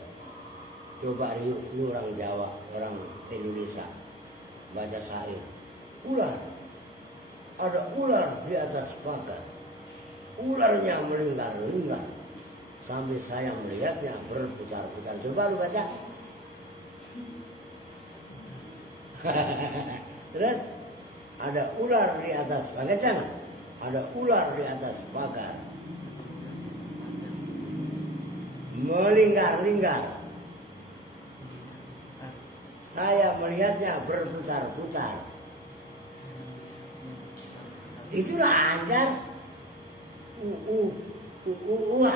coba lu orang Jawa, orang Indonesia baca syair, ular. Ada ular di atas pagar. Ularnya melingkar-lingkar sampai saya melihatnya berputar-putar. Coba lu baca. Terus ada ular di atas pagar, jangan. Ada ular di atas pagar. Melingkar-lingkar. Saya melihatnya berputar-putar. Itulah agar ual.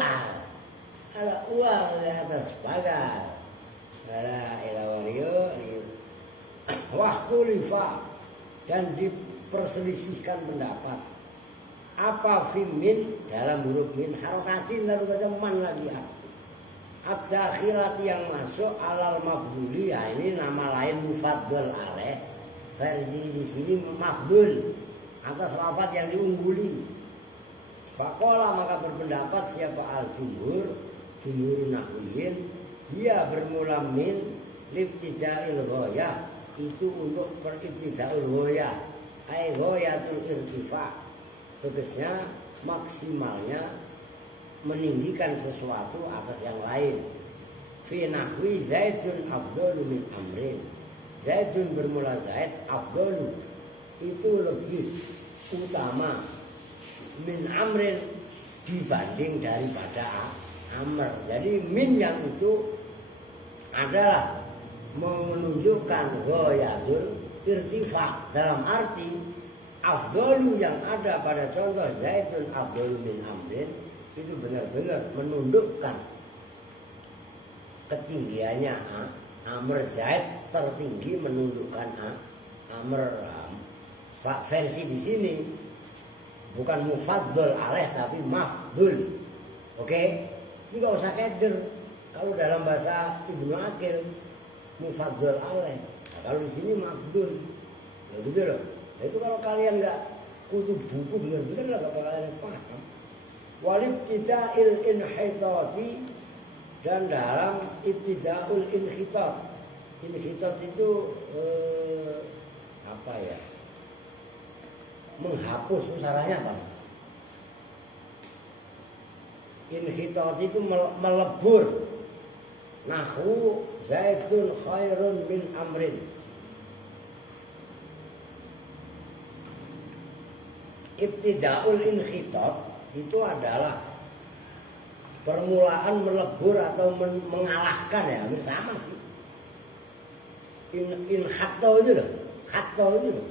Ada ual di atas pagar. Ada ilawario waktu lifa dan diperselisihkan pendapat. Apa fimin dalam huruf min harokatin lalu baca man lagi abdakhirat yang masuk alal mafduli. Ya, ini nama lain mufaddal alaih. Verdi di sini mafdul atas lafaz yang diungguli. Faqala maka berpendapat siapa al-jumhur, jumhur nahwiyin, dia bermula min libtida'il ghayah, itu untuk peribtida'il ghayah, ai ghayatul irtifa, tegasnya maksimalnya meninggikan sesuatu atas yang lain. Fi nahwi zaidun afdalu min amrin, zaidun bermula zaid, afdalu itu lebih utama min amrin dibanding daripada amr. Jadi min yang itu adalah menunjukkan ghayatul irtifa, dalam arti afdalu yang ada pada contoh zaidun afdalu min amrin itu benar-benar menundukkan ketinggiannya amr. Zaid tertinggi menundukkan amr. Versi di sini bukan mufaddal alaih tapi mafdul. Oke? Ini gak usah keder. Kalau dalam bahasa Ibnu Aqil mufaddal alaih. Nah, kalau di sini mafdul. Ya gitu loh. Nah, itu kalau kalian nggak kutu buku benar-benar lah bakal kalian paham. Walibtida'il inhitati dan dalam ibtida'ul inhitat. Inhitat itu apa ya? menghapus caranya apa? Inhitat itu melebur. Nahwu Zaidun khairun min amrin. Ibtidaul inhitat itu adalah permulaan melebur atau mengalahkan ya, hampir sama sih. Inhatta itu loh, hatta itu loh.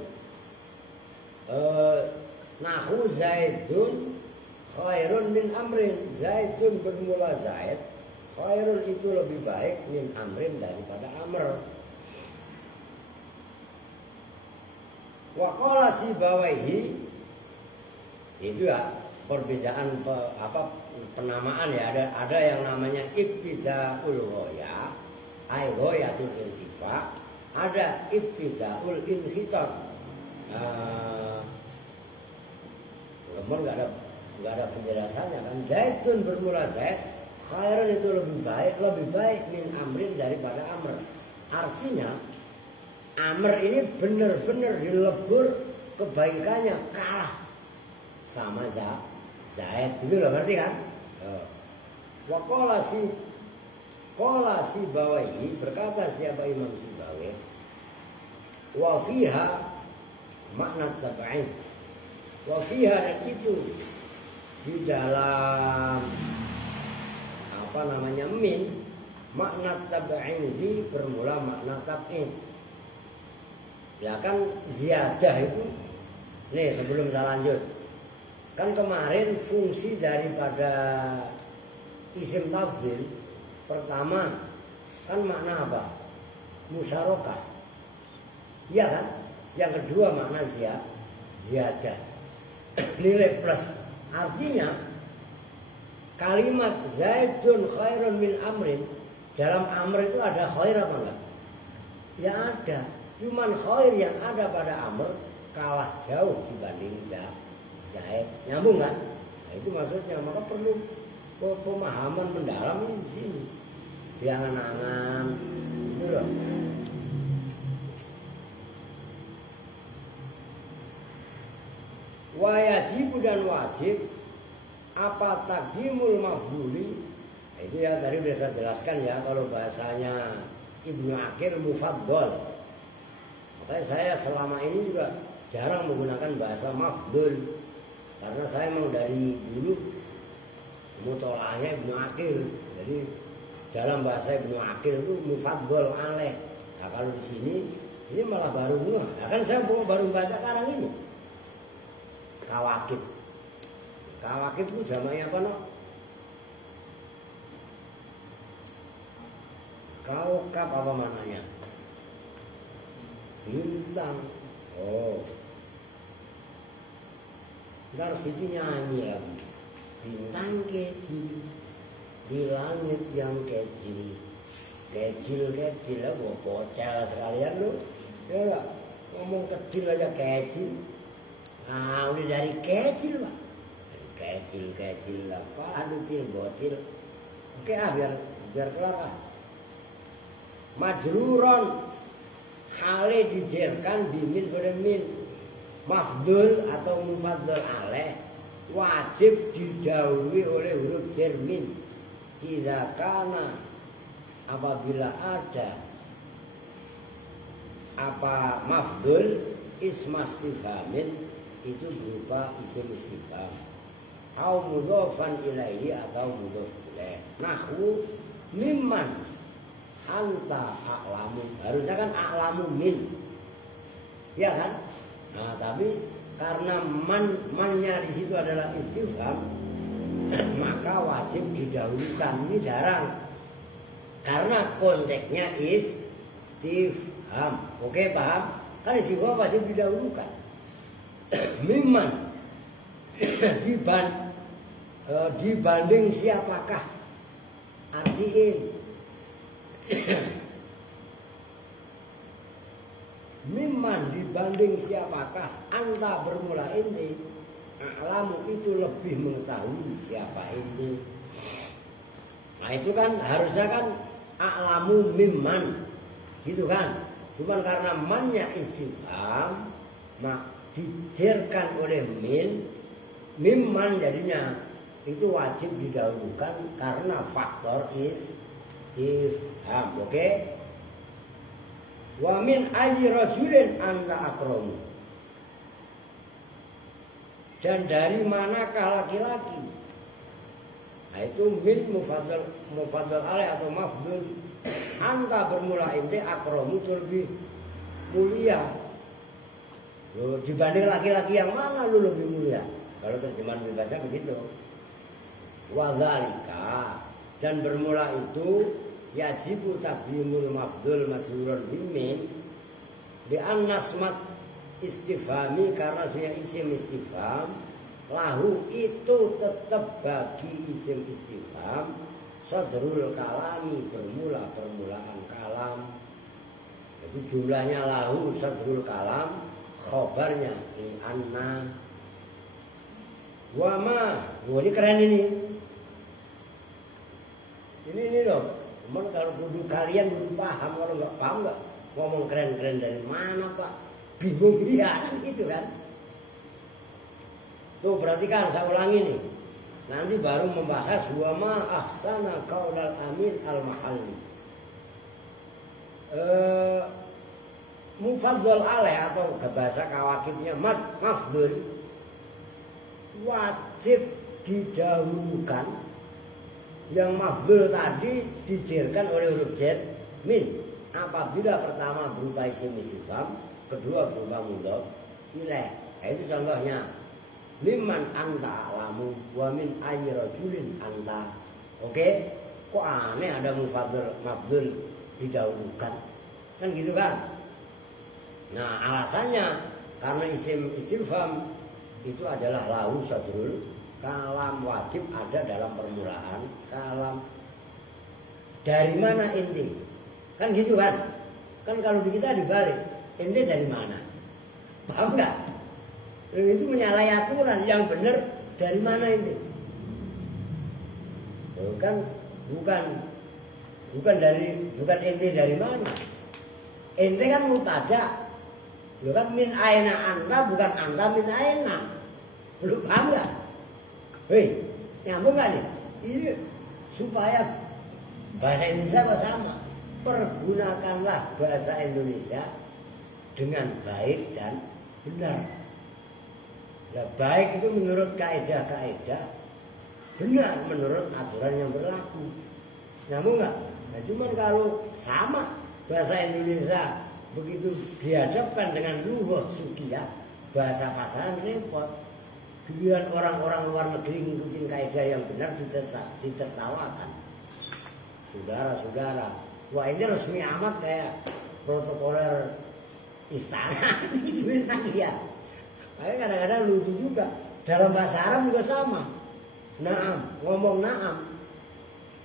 Nahwu Zaidun khairun min amrin. Zaidun bermula Zaid, khairun itu lebih baik min amrin daripada amr. Wa qala Sibawaihi, itu ya perbedaan penamaan ya, ada yang namanya ibtidaul ghaya, ai ghayatul irtifa, ada ibtidaul inhitat. Nomor nggak ada penjelasannya kan. Zaidun bermula Zaid, khairun itu lebih baik min amrin daripada amr. Artinya amr ini benar-benar dilebur kebaikannya, kalah sama Zaid, itu loh, ngerti kan? Wa qala Sibawaihi, berkata siapa Imam Sibawi, wa fiha makna tab'id. Wa fiha, dan itu di dalam min, makna tab'idzi bermula makna tab'id. Ya kan ziyadah itu, nih sebelum saya lanjut, kan kemarin fungsi daripada isim tafdhil pertama kan makna apa? Musyarakah. Iya kan? Yang kedua makna ziyadah. Nilai plus. Artinya kalimat Zaidun khairun min amrin, dalam amr itu ada khair apa enggak? Ya ada. Cuman khair yang ada pada amr kalah jauh dibanding Zaid. Nyambung kan? Nah, itu maksudnya. Maka perlu pemahaman mendalam ini di sini. Di angan-angan itu loh. Wajib dan wajib apa takdimul mafduli. Nah, itu ya tadi sudah saya jelaskan ya, kalau bahasanya Ibnu Aqil mufaddal. Makanya saya selama ini juga jarang menggunakan bahasa mafdul, karena saya memang dari dulu mutolahnya Ibnu Aqil. Jadi dalam bahasa Ibnu Aqil itu mufaddal aleh. Nah kalau di sini ini malah baru ngeh. Nah, kan saya baru baca sekarang ini. Kawakib. Kawakib itu jamaknya apa, no? Kaukab apa maknanya? Bintang. Oh. Ntar situ nyanyi lagi. Bintang kecil di langit yang kecil. Kecil lah, gua pocel sekalian lu. Ya enggak? Ngomong kecil aja kecil. Nah, udah dari kecil, Pak. Kecil apa? Aduh, bocil. Oke, biar kelar ah. Majruron hale dijerkan bimin pada min. Mafdul atau mufaddal aleh wajib didahului oleh huruf jar min. Idza kana, apabila ada apa mafdul isma istifhamin, itu berupa isim istifham, au mudhofan ilaihi atau mudhof ilaih. Nahwu mimman anta a'lamu, harusnya kan a'lamu min, ya kan? Nah tapi karena mannya di situ adalah istifham, maka wajib didahulukan. Ini jarang, karena konteksnya istifham. Oke, paham? Kan istifham wajib didahulukan. Mimman dibanding siapakah, artiin mimman dibanding siapakah, anta bermula inti, a'lamu itu lebih mengetahui siapa inti. Nah itu kan harusnya kan a'lamu mimman gitu kan. Cuman karena mannya istifham, dijerkan oleh mimman jadinya itu wajib didahulukan karena faktor istifham. Oke? Wa min ayyi rajulin anta akramu. Dan dari manakah laki-laki? Nah itu min mufaddal alaih atau mafdul. Anta bermula inti akramu itu lebih mulia. Loh, dibanding laki-laki yang mana lu lebih mulia? Kalau terjemahan bebasnya begitu. Wadzalika, dan bermula itu yajibu taqdimul mafdul majrurun bimin di annasmat istifhami, karena punya isim istifham lahu itu tetap bagi isim istifham sadrul kalami, permulaan kalam. Itu jumlahnya lahu sadrul kalam, khobarnya li anna wa ma. Wah, ini keren ini. Ini loh. Cuman kalau kalian belum paham, kalau nggak paham nggak ngomong keren-keren dari mana Pak? Bingung ya kan gitu kan? Tuh perhatikan, saya ulangi nih. Nanti baru membahas wa ma ahsana qaulal amin al mahalli. Mufaddal alaih atau bahasa kawakibnya mafdul wajib didahulukan. Yang mafdul tadi dijerkan oleh huruf jar min apabila pertama berupa isim istifham, kedua berupa mudhof ilaih. Nah, itu contohnya mimman anta alamu wa min ayyi rajulin anta. Oke? Kok aneh ada mafdul didahulukan? Kan gitu kan? Nah, alasannya karena isim istifham itu adalah lahu sadrul kalam, wajib ada dalam permulaan kalam. Dari mana inti? Kan gitu kan? Kan kalau di kita dibalik, inti dari mana? Paham nggak? Itu menyalahi aturan. Yang benar dari mana inti? Bukan inti dari mana? Inti kan mubtada. Lu kan min aina anta, bukan anta min aina. Lu paham nggak? Hei, nyambung gak nih? Ini supaya bahasa Indonesia sama. Pergunakanlah bahasa Indonesia dengan baik dan benar. Nah, baik itu menurut kaidah-kaidah, benar menurut aturan yang berlaku. Nyambung gak? Nah, cuman kalau sama bahasa Indonesia begitu dihadapkan dengan lughah sukiyah, bahasa pasaran repot. Giliran orang-orang luar negeri ngikutin kaidah yang benar ditertawakan. Saudara-saudara, wah ini resmi amat kayak protokoler istana gituin lagi ya. Makanya kadang-kadang lucu juga. Dalam bahasa Arab juga sama. Naam, ngomong naam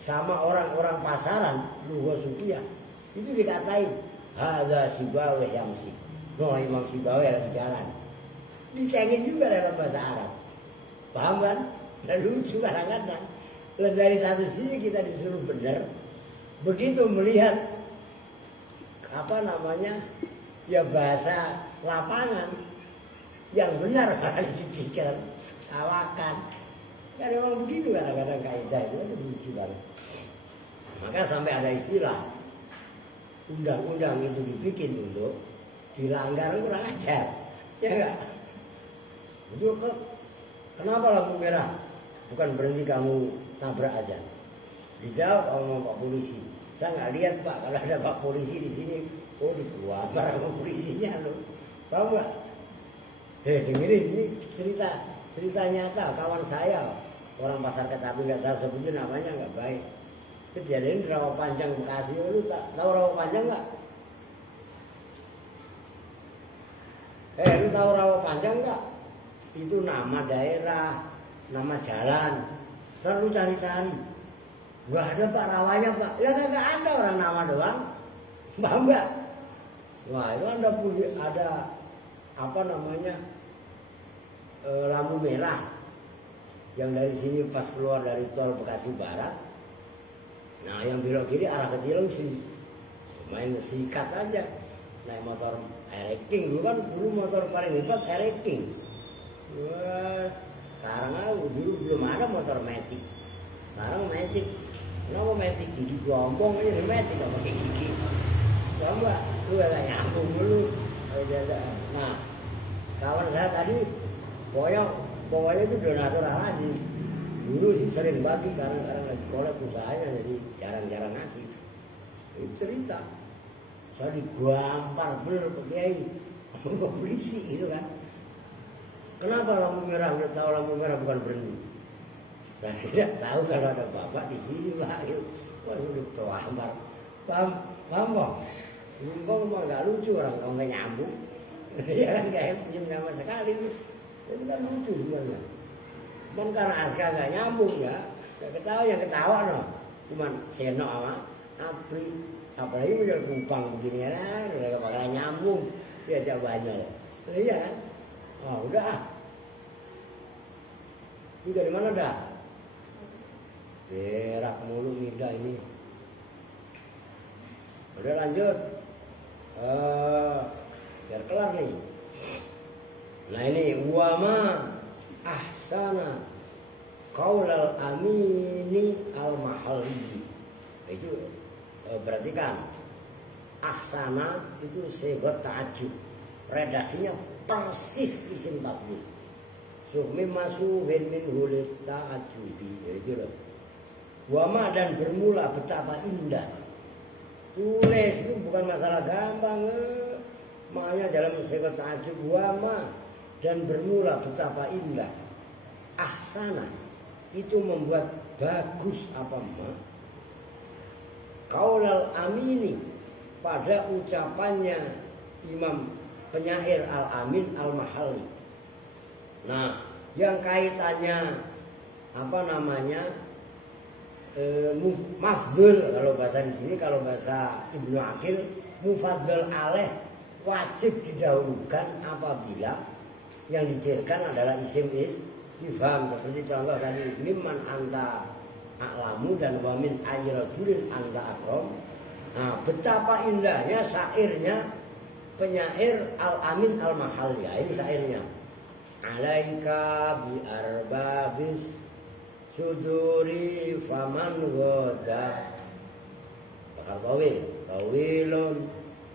sama orang-orang pasaran lughah sukiyah itu dikatain hadza Sibawayh yang sih. No, Imam Sibawayh lagi jalan. Dicengin juga dalam bahasa Arab. Paham kan? Dan lucu kadang-kadang. Dari satu sisi kita disuruh benar. Begitu melihat ya bahasa lapangan yang benar malah dipikir tawakan. Kan memang begitu kadang-kadang kaidah itu lucu banget. Maka sampai ada istilah undang-undang itu dibikin untuk dilanggar kurang ajar. Ya enggak? Itu kenapa lampu merah? Bukan berhenti kamu tabrak aja. Dijawab sama Pak Polisi. Saya nggak lihat Pak, kalau ada Pak Polisi di sini, oh dikeluar sama polisinya loh. Tahu nggak? Dengerin ini cerita nyata kawan saya, orang Pasar Ketapi, nggak saya sebutin namanya, nggak baik. Kejadian di Rawapanjang Bekasi. Lu tahu Rawapanjang nggak? Lu tahu Rawapanjang nggak? Itu nama daerah, nama jalan. Ntar lu cari-cari. Gak ada Pak rawanya Pak. Ya gak ada, orang nama doang. Paham gak? Wah itu ada lampu merah. Yang dari sini pas keluar dari tol Bekasi Barat. Nah yang belok kiri arah ke Cilengsi. Main sikat aja. naik motor Ereking dulu kan, dulu motor paling hebat Ereking. Wah, sekarang dulu belum ada motor Matic. Sekarang Matic. Kenapa Matic? Gigi gombong aja di Matic gak pakai gigi. Coba, lu gak nyambung dulu. Nah, kawan saya tadi pokoknya itu donatur lagi. Dulu sih sering bagi karena lagi kolek usahanya jadi jarang-jarang ngasih. Itu cerita. Saya digampar bener Pak Kiai. Sama polisi gitu kan. Kenapa lampu merah? Udah tahu lampu merah bukan berhenti. Saya tidak tahu kalau ada bapak di sini lah gitu. Wah udah terlambat. Paham kok? Lumbang mah nggak lucu orang kalau nggak nyambung. Ya kan kayak senyum sama sekali. Itu kan lucu sebenarnya. Cuman karena Aska nggak nyambung ya. Yang ketawa no. Cuman Seno sama Apri. Apalagi menjual kupang begini lah. Udah bakal nyambung. Dia jawabannya. Iya kan? Oh udah. Ini dari mana dah? Berak mulu Mida ini. Udah lanjut. Biar kelar nih. Nah ini wama ahsana qaulal amini al mahalli. Itu berarti kan ahsana itu segot ta'ajub. Redaksinya persis isim tabdil. Sukmi masuhin min hulit ta'ajubi. Itu loh. Wama dan bermula betapa indah. Tulis itu bukan masalah gampang. Makanya dalam segot ta'ajub wama dan bermula betapa indah. Ahsana itu membuat bagus apa mah? Qaulal amini pada ucapannya Imam penyair Al-Amin Al-Mahalli. Nah, yang kaitannya apa namanya? Mafdhul kalau bahasa di sini, kalau bahasa Ibnu Aqil mufaddal alaih wajib didahulukan apabila yang dicairkan adalah isim istifham seperti contoh tadi mimman anta a'lamu dan wa min ayyirajulin anta akram. Nah, betapa indahnya syairnya penyair Al-Amin Al-Mahalli. Ini syairnya. Alaika bi arbabis suduri faman goda. Bakar tawilun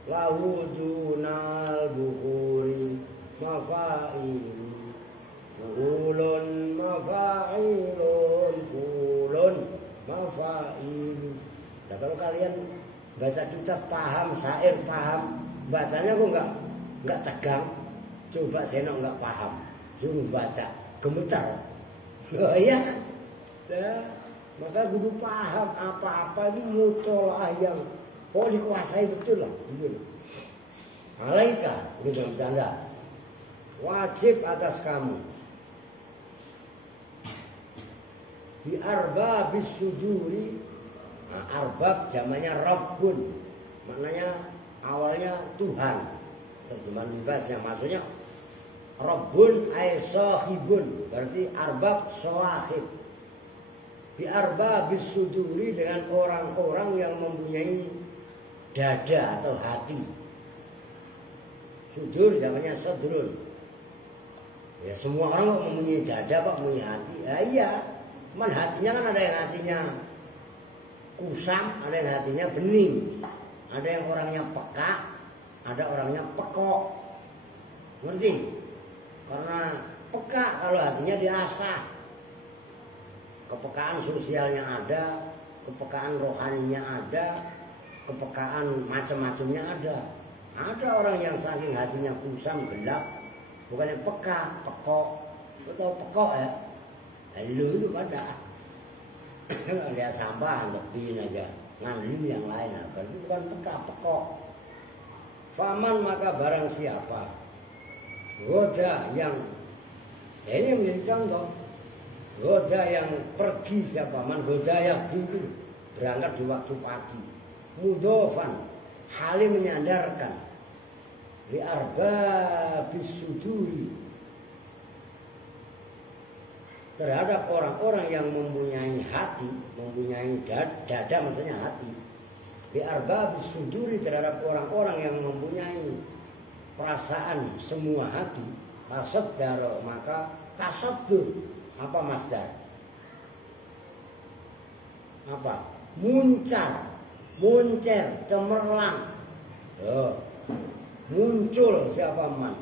lahu dunal bukhuri mafailu fulun mafailun fulun mafailu. Nah kalau kalian baca kitab paham, syair paham, bacanya kok nggak tegang. Coba Seno nggak paham, suruh baca gemetar. Oh iya, nah, maka kudu paham apa-apa ini mutolaah yang dikuasai betul lah. Gitu. Malaika, ini jangan bercanda. Wajib atas kamu. Bi arbabis suduri. Nah, arbab jamannya Rabbun. Maknanya awalnya Tuhan. Terjemahan bebasnya maksudnya Rabbun ay sahibun. Berarti arbab sahib. Bi arbabis suduri dengan orang-orang yang mempunyai dada atau hati. Sudur namanya sodrun. Ya semua orang mempunyai dada pak, mempunyai hati. Ya iya, cuman hatinya kan ada yang hatinya kusam, ada yang hatinya bening, ada yang orangnya peka, ada orangnya pekok. Ngerti? Karena peka kalau hatinya diasah, kepekaan sosialnya ada, kepekaan rohaninya ada, kepekaan macam-macamnya ada. Ada orang yang saking hatinya kusam, gelap, bukannya peka, pekok. Lu tahu pekok ya? Lu itu pada lihat sampah lebihin aja, ngandelin yang lain. Berarti bukan peka, pekok. Faman maka barang siapa goda yang ini yang menjadi contoh. Goda yang pergi siapa? Man goda yang dulu berangkat di waktu pagi. Mudofan halim menyandarkan li arbabis suduri terhadap orang-orang yang mempunyai hati, mempunyai dada maksudnya hati. biarbabis suduri terhadap orang-orang yang mempunyai perasaan semua hati, tasaddaro maka tasaddur apa masdar? Apa? Muncar, cemerlang. Muncul siapa man?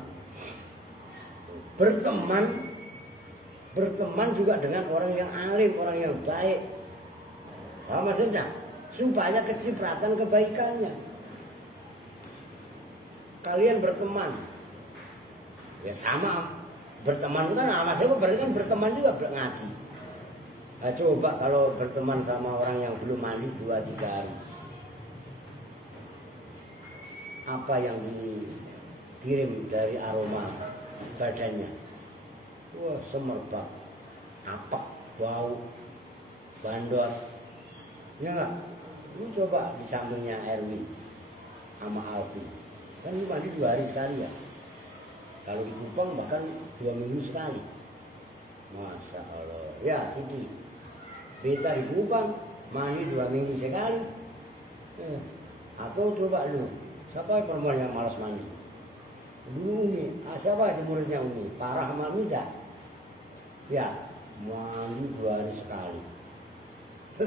Berteman juga dengan orang yang alim, orang yang baik. Apa maksudnya? Supaya kecipratan kebaikannya. Kalian berteman. Ya sama. Berteman kan sama saya berarti kan berteman juga ngaji. Nah, coba kalau berteman sama orang yang belum mandi 2-3 hari. Apa yang dikirim dari aroma badannya? Wah, semerbak, apak, bau, bandot. Ya enggak? Ini coba di sampingnya Erwin sama Alfi. Kan ini mandi 2 hari sekali ya. Kalau di Kupang bahkan 2 minggu sekali. Masya Allah. Ya, Siti. Beta di Kupang mandi 2 minggu sekali. Atau coba lu, siapa perempuan yang malas mandi? Umi, siapa di muridnya Umi? Parah sama Mida. Ya, mandi 2 hari sekali.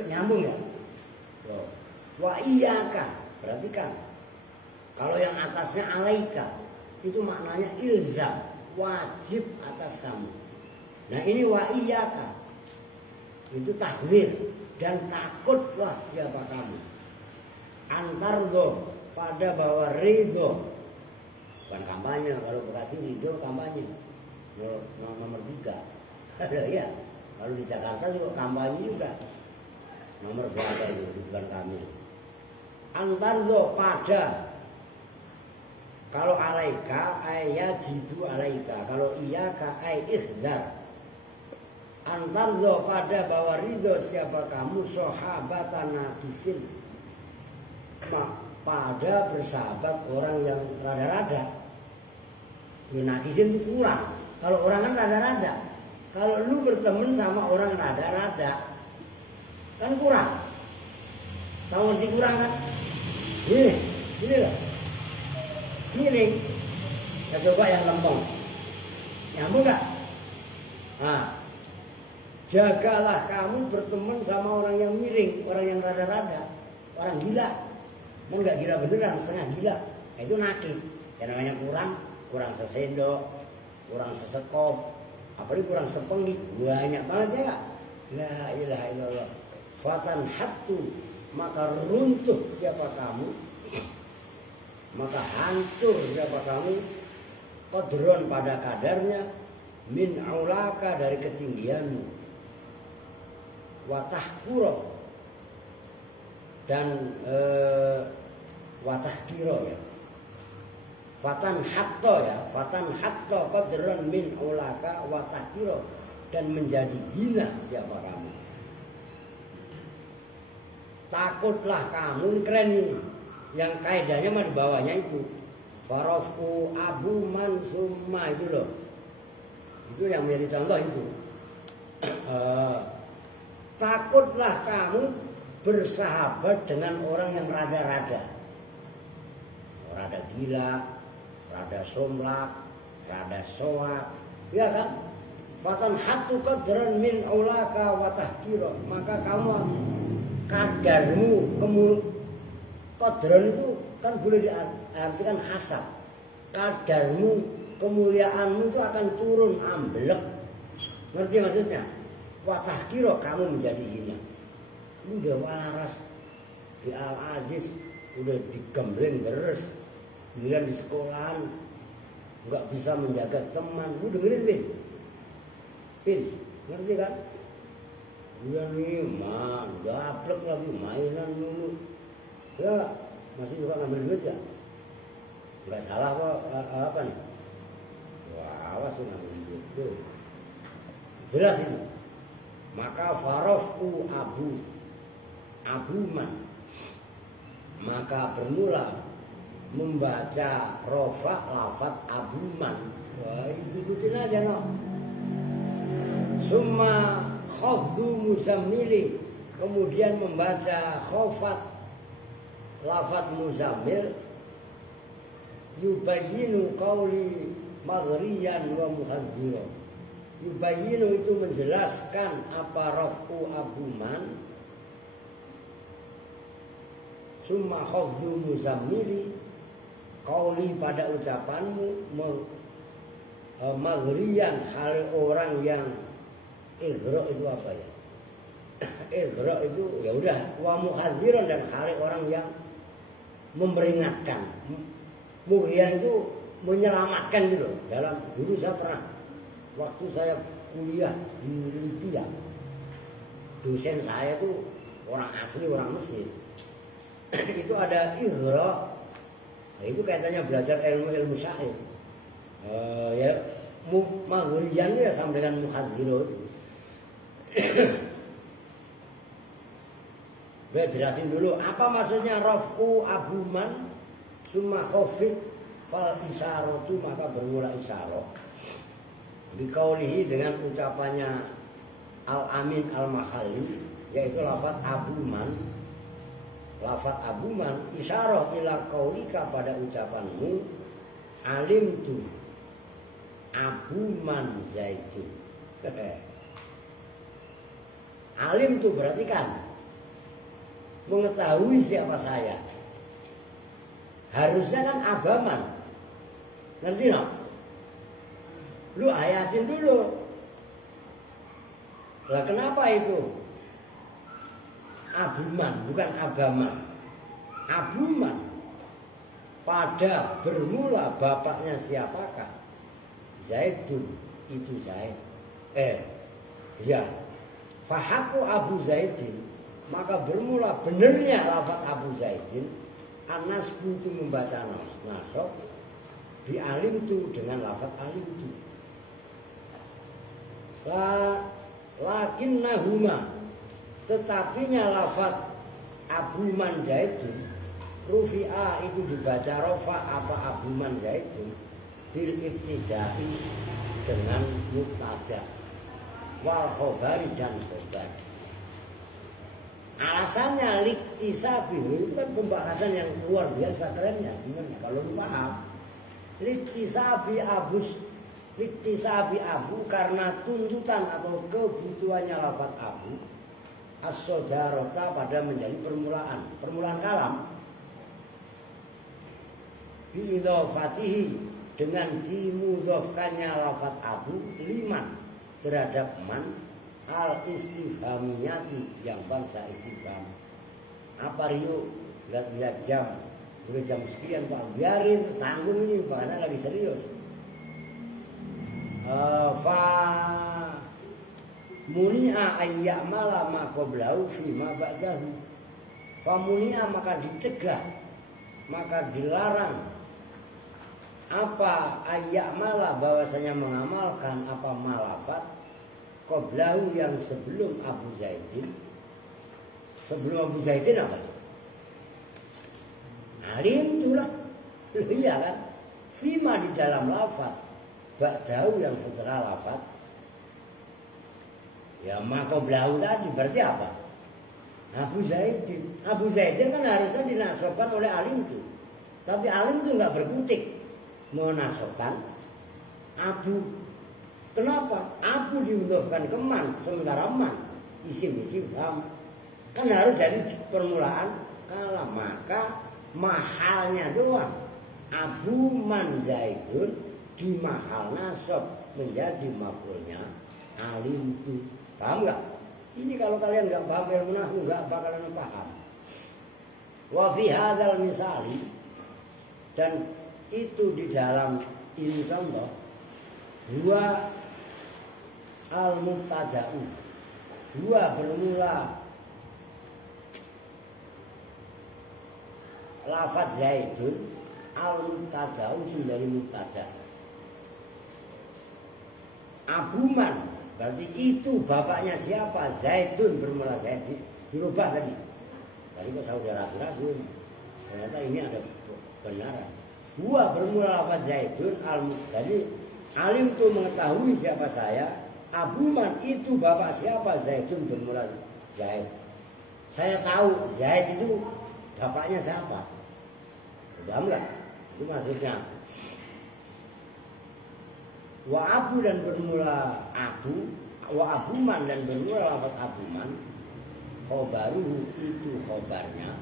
Nyambung ya? Wa iyaka, berarti kan kalau yang atasnya alaika itu maknanya ilzam, wajib atas kamu. Nah ini wa iyaka itu tahzir dan takutlah siapa kamu. Antardo pada bahwa ridho, bukan kampanye, kalau Bekasi ridho kampanye nomor 3. Ya, kalau di Jakarta juga kampanye juga. Nomor berapa itu bukan Kamil. Antardo pada, kalau alaika ayajibu alaika, kalau iyaka ay ihdar. Antardo pada bahwa ridho siapa kamu sahabatan nabisin, pada bersahabat orang yang rada-rada. Nabisin itu kurang. Kalau orang kan rada-rada. Kalau lu berteman sama orang rada-rada kan kurang. Tahu sih kurang kan? Ini lah. Miring. Kita coba yang lempeng. Nyambung gak? Nah, jagalah kamu berteman sama orang yang miring, orang yang rada-rada, orang gila. Mau nggak gila beneran, setengah gila. Nah, itu nakis. Yang namanya kurang sesendok, kurang sesekop, apalagi kurang sepenggi. Banyak banget ya nggak? La ilaha illallah. Fatan hatu, maka runtuh siapa kamu, maka hancur siapa kamu, qadron pada kadarnya, min aulaka dari ketinggianmu, watahkuro dan watahkiro ya, fatan hatto qadron min aulaka watahkiro, dan menjadi hina siapa kamu. Takutlah kamu, keren ini. Yang kaidahnya mah di bawahnya itu. Farofu abu man summa itu loh. Itu yang menjadi contoh itu. Takutlah kamu bersahabat dengan orang yang rada-rada. Rada gila, rada somlak, rada soak. Ya kan? Fatan hatu qadran min aulaka wa tahkira. Maka kamu kadarmu, qadran itu kan boleh diartikan hasab. Kadarmu, kemuliaanmu itu akan turun amblek. Ngerti maksudnya? Watah kiro kamu menjadi hina. Ini udah waras di Al-Aziz, udah digembleng terus, giliran di sekolahan nggak bisa menjaga teman. Lu dengerin Pin, ngerti kan? Dia nih mah gaplek lagi mainan dulu. Ya masih juga ngambil duit ya? Nggak salah kok apa nih? Wah, awas lu ngambil duit tuh. Jelas ini. Maka farofu abuman. Maka bermula membaca rofa lafat abuman. Wah, ikutin aja no. Summa khafdu muzammili, kemudian membaca khofat lafaz muzammil yubayyinu qauli maghriyan wa muhadzira. Yubayyinu itu menjelaskan apa rafu abuman, summa khafdhu muzammili qauli pada ucapanmu maghriyan hal orang yang ighra itu apa ya? Ighra itu ya udah wa muhadziran dan hal orang yang memperingatkan. Mughriyan itu menyelamatkan gitu. Dalam dulu saya pernah waktu saya kuliah di Libya, dosen saya itu orang asli orang Mesir. Itu ada ighra. Nah, itu kaitannya belajar ilmu syair. Ya maghriyan ya sama dengan muhadzira itu. Baik, jelasin dulu apa maksudnya raf'u abuman summa khafid fal isyaratu, maka bermula isyarah biqaulihi dengan ucapannya al-amin al-mahalli, yaitu lafaz abuman. Lafaz abuman isyarah ila qaulika pada ucapanmu alim tu abuman zaitun. Alim tu berarti kan mengetahui siapa saya. Harusnya kan abaman. Ngerti no? Lu ayatin dulu. Lah kenapa itu? Abuman bukan abaman. Abuman. Pada bermula bapaknya siapakah? Zaidun, itu Zaid. Ya. Fahaku Abu Zaidin, maka bermula benarnya lafaz Abu Zaidin. An-nasbu itu membaca nasab, bi alim itu dengan lafaz alim itu. Lakinnahuma, tetapinya lafaz Abu Man Zaidun rufi'a itu dibaca rofa apa Abu Man Zaidun bil ibtidai dengan mubtada wal khobari dan khobar. Alasannya liktisabi itu kan pembahasan yang luar biasa kerennya. Gimana kalau lu paham? Liktisabi abu karena tuntutan atau kebutuhannya lafaz abu as-sodarota pada menjadi permulaan kalam biidhofatihi dengan dimudhofkannya lafaz abu liman terhadap man al istifhamiyati yang bangsa istifham. Apa Rio? Lihat jam, udah jam sekian Pak, biarin tanggung ini bahkan lagi serius. Fa muni'a ayya'mala ma qablahu fi ma ba'dahu. Fa muni'a maka dicegah, maka dilarang apa ayya'mala bahwasanya mengamalkan apa malafat qablahu yang sebelum Abu Zaidin. Sebelum Abu Zaidin apa? Alim itulah. Iya kan? Fima di dalam lafaz ba'dahu yang setelah lafaz. Ya maka qablahu tadi berarti apa? Abu Zaidin. Abu Zaidin kan harusnya dinasabkan oleh alim itu. Tapi alim itu enggak berkutik menasabkan Abu. Kenapa? Abu dimudhofkan ke man, sementara man isim istifham kan harus jadi permulaan kalam, maka mahalnya doang Abu Man Zaidun di mahal nasab menjadi maf'ulnya alim itu. Paham nggak? Ini kalau kalian nggak paham ilmu nahwu nggak bakalan paham. Wa fi hadzal misali, dan itu di dalam ini contoh dua al-mubtada'u, dua bermula lafaz Zaidun, al-mubtada'u itu dari mubtada. Abuman berarti itu bapaknya siapa? Zaidun bermula Zaidun, dirubah tadi. Tadi kok saya udah ragu-ragu, ternyata ini ada kebenaran. Dua bermula lafaz Zaidun, jadi alim itu mengetahui siapa saya. Abuman itu bapak siapa? Zaidun bermula Zaid. Saya tahu Zaid itu bapaknya siapa? Paham nggak? Itu maksudnya. Wa abu dan bermula abu, wa abuman dan bermula lafaz abuman, khobaru itu khobarnya,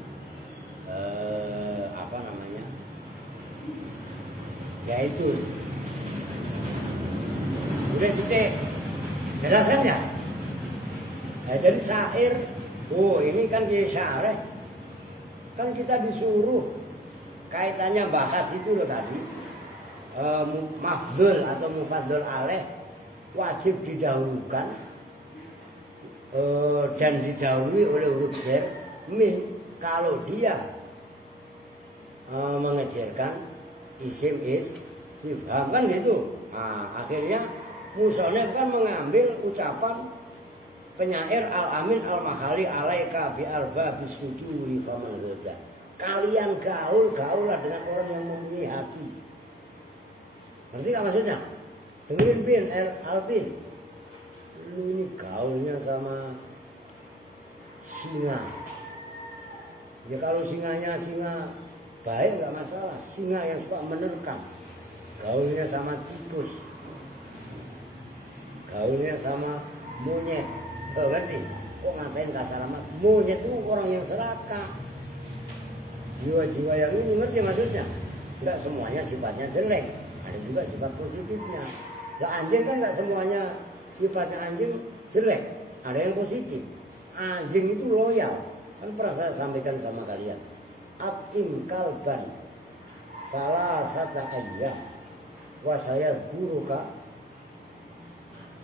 apa namanya? Yaitu, udah titik, jelasan ya? Nah, jadi syair, oh ini kan di syareh, kan kita disuruh kaitannya bahas itu loh tadi. Mafdul atau mufaddal alaih wajib didahulukan dan didahului oleh huruf jar min kalau dia mengejarkan isim istifham kan gitu. Nah, akhirnya musonef kan mengambil ucapan penyair al-amin al-makhali alaika bi arba bisuduri faman goda. Kalian gaul-gaulah dengan orang yang mempunyai hati. Ngerti gak maksudnya? Dengerin Bin, Alvin. Lu ini gaulnya sama singa. Ya kalau singanya singa baik gak masalah. Singa yang suka menerkam. Gaulnya sama tikus. Gaulnya sama monyet. Ngerti? Kok ngatain kasar amat? Monyet itu orang yang serakah. Jiwa-jiwa yang ini ngerti maksudnya? Enggak semuanya sifatnya jelek. Ada juga sifat positifnya. Lah anjing kan enggak semuanya sifatnya anjing jelek. Ada yang positif. Anjing itu loyal. Kan pernah saya sampaikan sama kalian. Atim kalban salasata ayyam wa sayazkuruka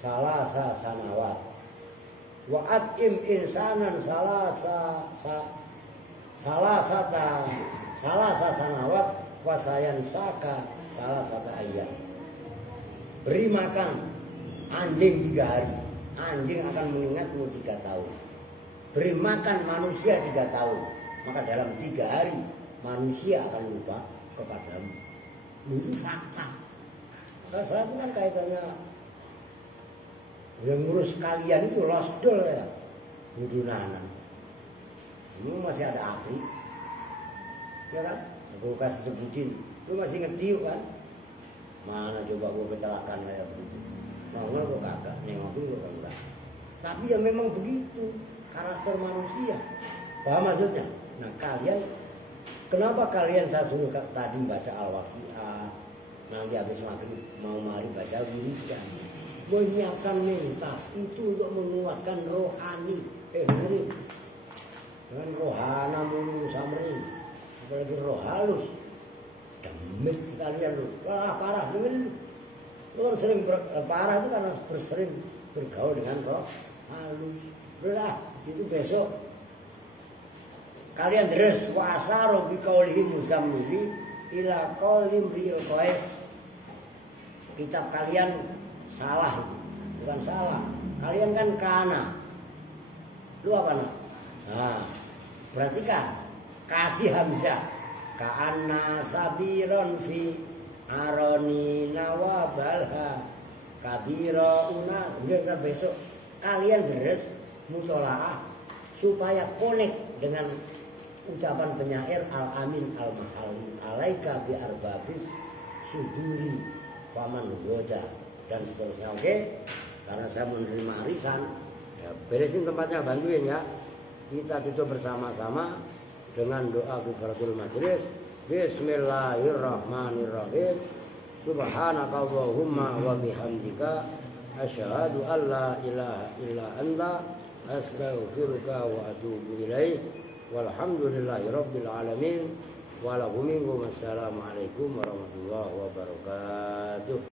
salasa sanawat. Wa atim insanan salasa sanawat wa sayansaka salah satu ayat. Beri makan anjing 3 hari, anjing akan mengingatmu 3 tahun. Beri makan manusia 3 tahun, maka dalam 3 hari manusia akan lupa kepadamu. Itu fakta. Nah, saya itu kan kaitannya yang ngurus kalian itu losdol ya, budunanan. Ini masih ada api, ya kan? Aku kasih sebutin. Lu masih ngetiup kan? Mana coba gue kecelakaan kayak begitu. Nongol gue kagak, nengokin gue enggak. Tapi ya memang begitu karakter manusia. Paham maksudnya? Nah kalian, kenapa kalian saya suruh tadi baca Al-Waqi'ah, nanti habis maghrib mau mari baca wiridan, menyiapkan mental itu untuk menguatkan rohani. Ini dengan rohana mulu samrin, apalagi roh halus. Demit sekalian lu. Wah parah dengerin. Lu kan sering parah itu karena sering bergaul dengan roh halus. Udah itu besok kalian deres wasaro bi qaulihi muzammili ila qaulim riil qais. Kitab kalian salah, bukan salah. Kalian kan kana. Lu apa nak? Nah, perhatikan kasih hamzah. Ka'anna sabiron fi aroni nawabalha kabira una. Udah besok kalian deres musolaah supaya connect dengan ucapan penyair al-amin al-mahali alaika bi arbabis suduri faman goda dan seterusnya. Oke, karena saya menerima arisan ya, beresin tempatnya, bantuin ya. Kita tutup bersama-sama dengan doa kifaratul majlis. Bismillahirrahmanirrahim. Subhanakallahumma wa bihamdika asyhadu an la ilaha illa anta astaghfiruka wa atubu ilaik. Walhamdulillahirabbil alamin. Wa lahum minkum assalamu alaikum warahmatullahi wabarakatuh.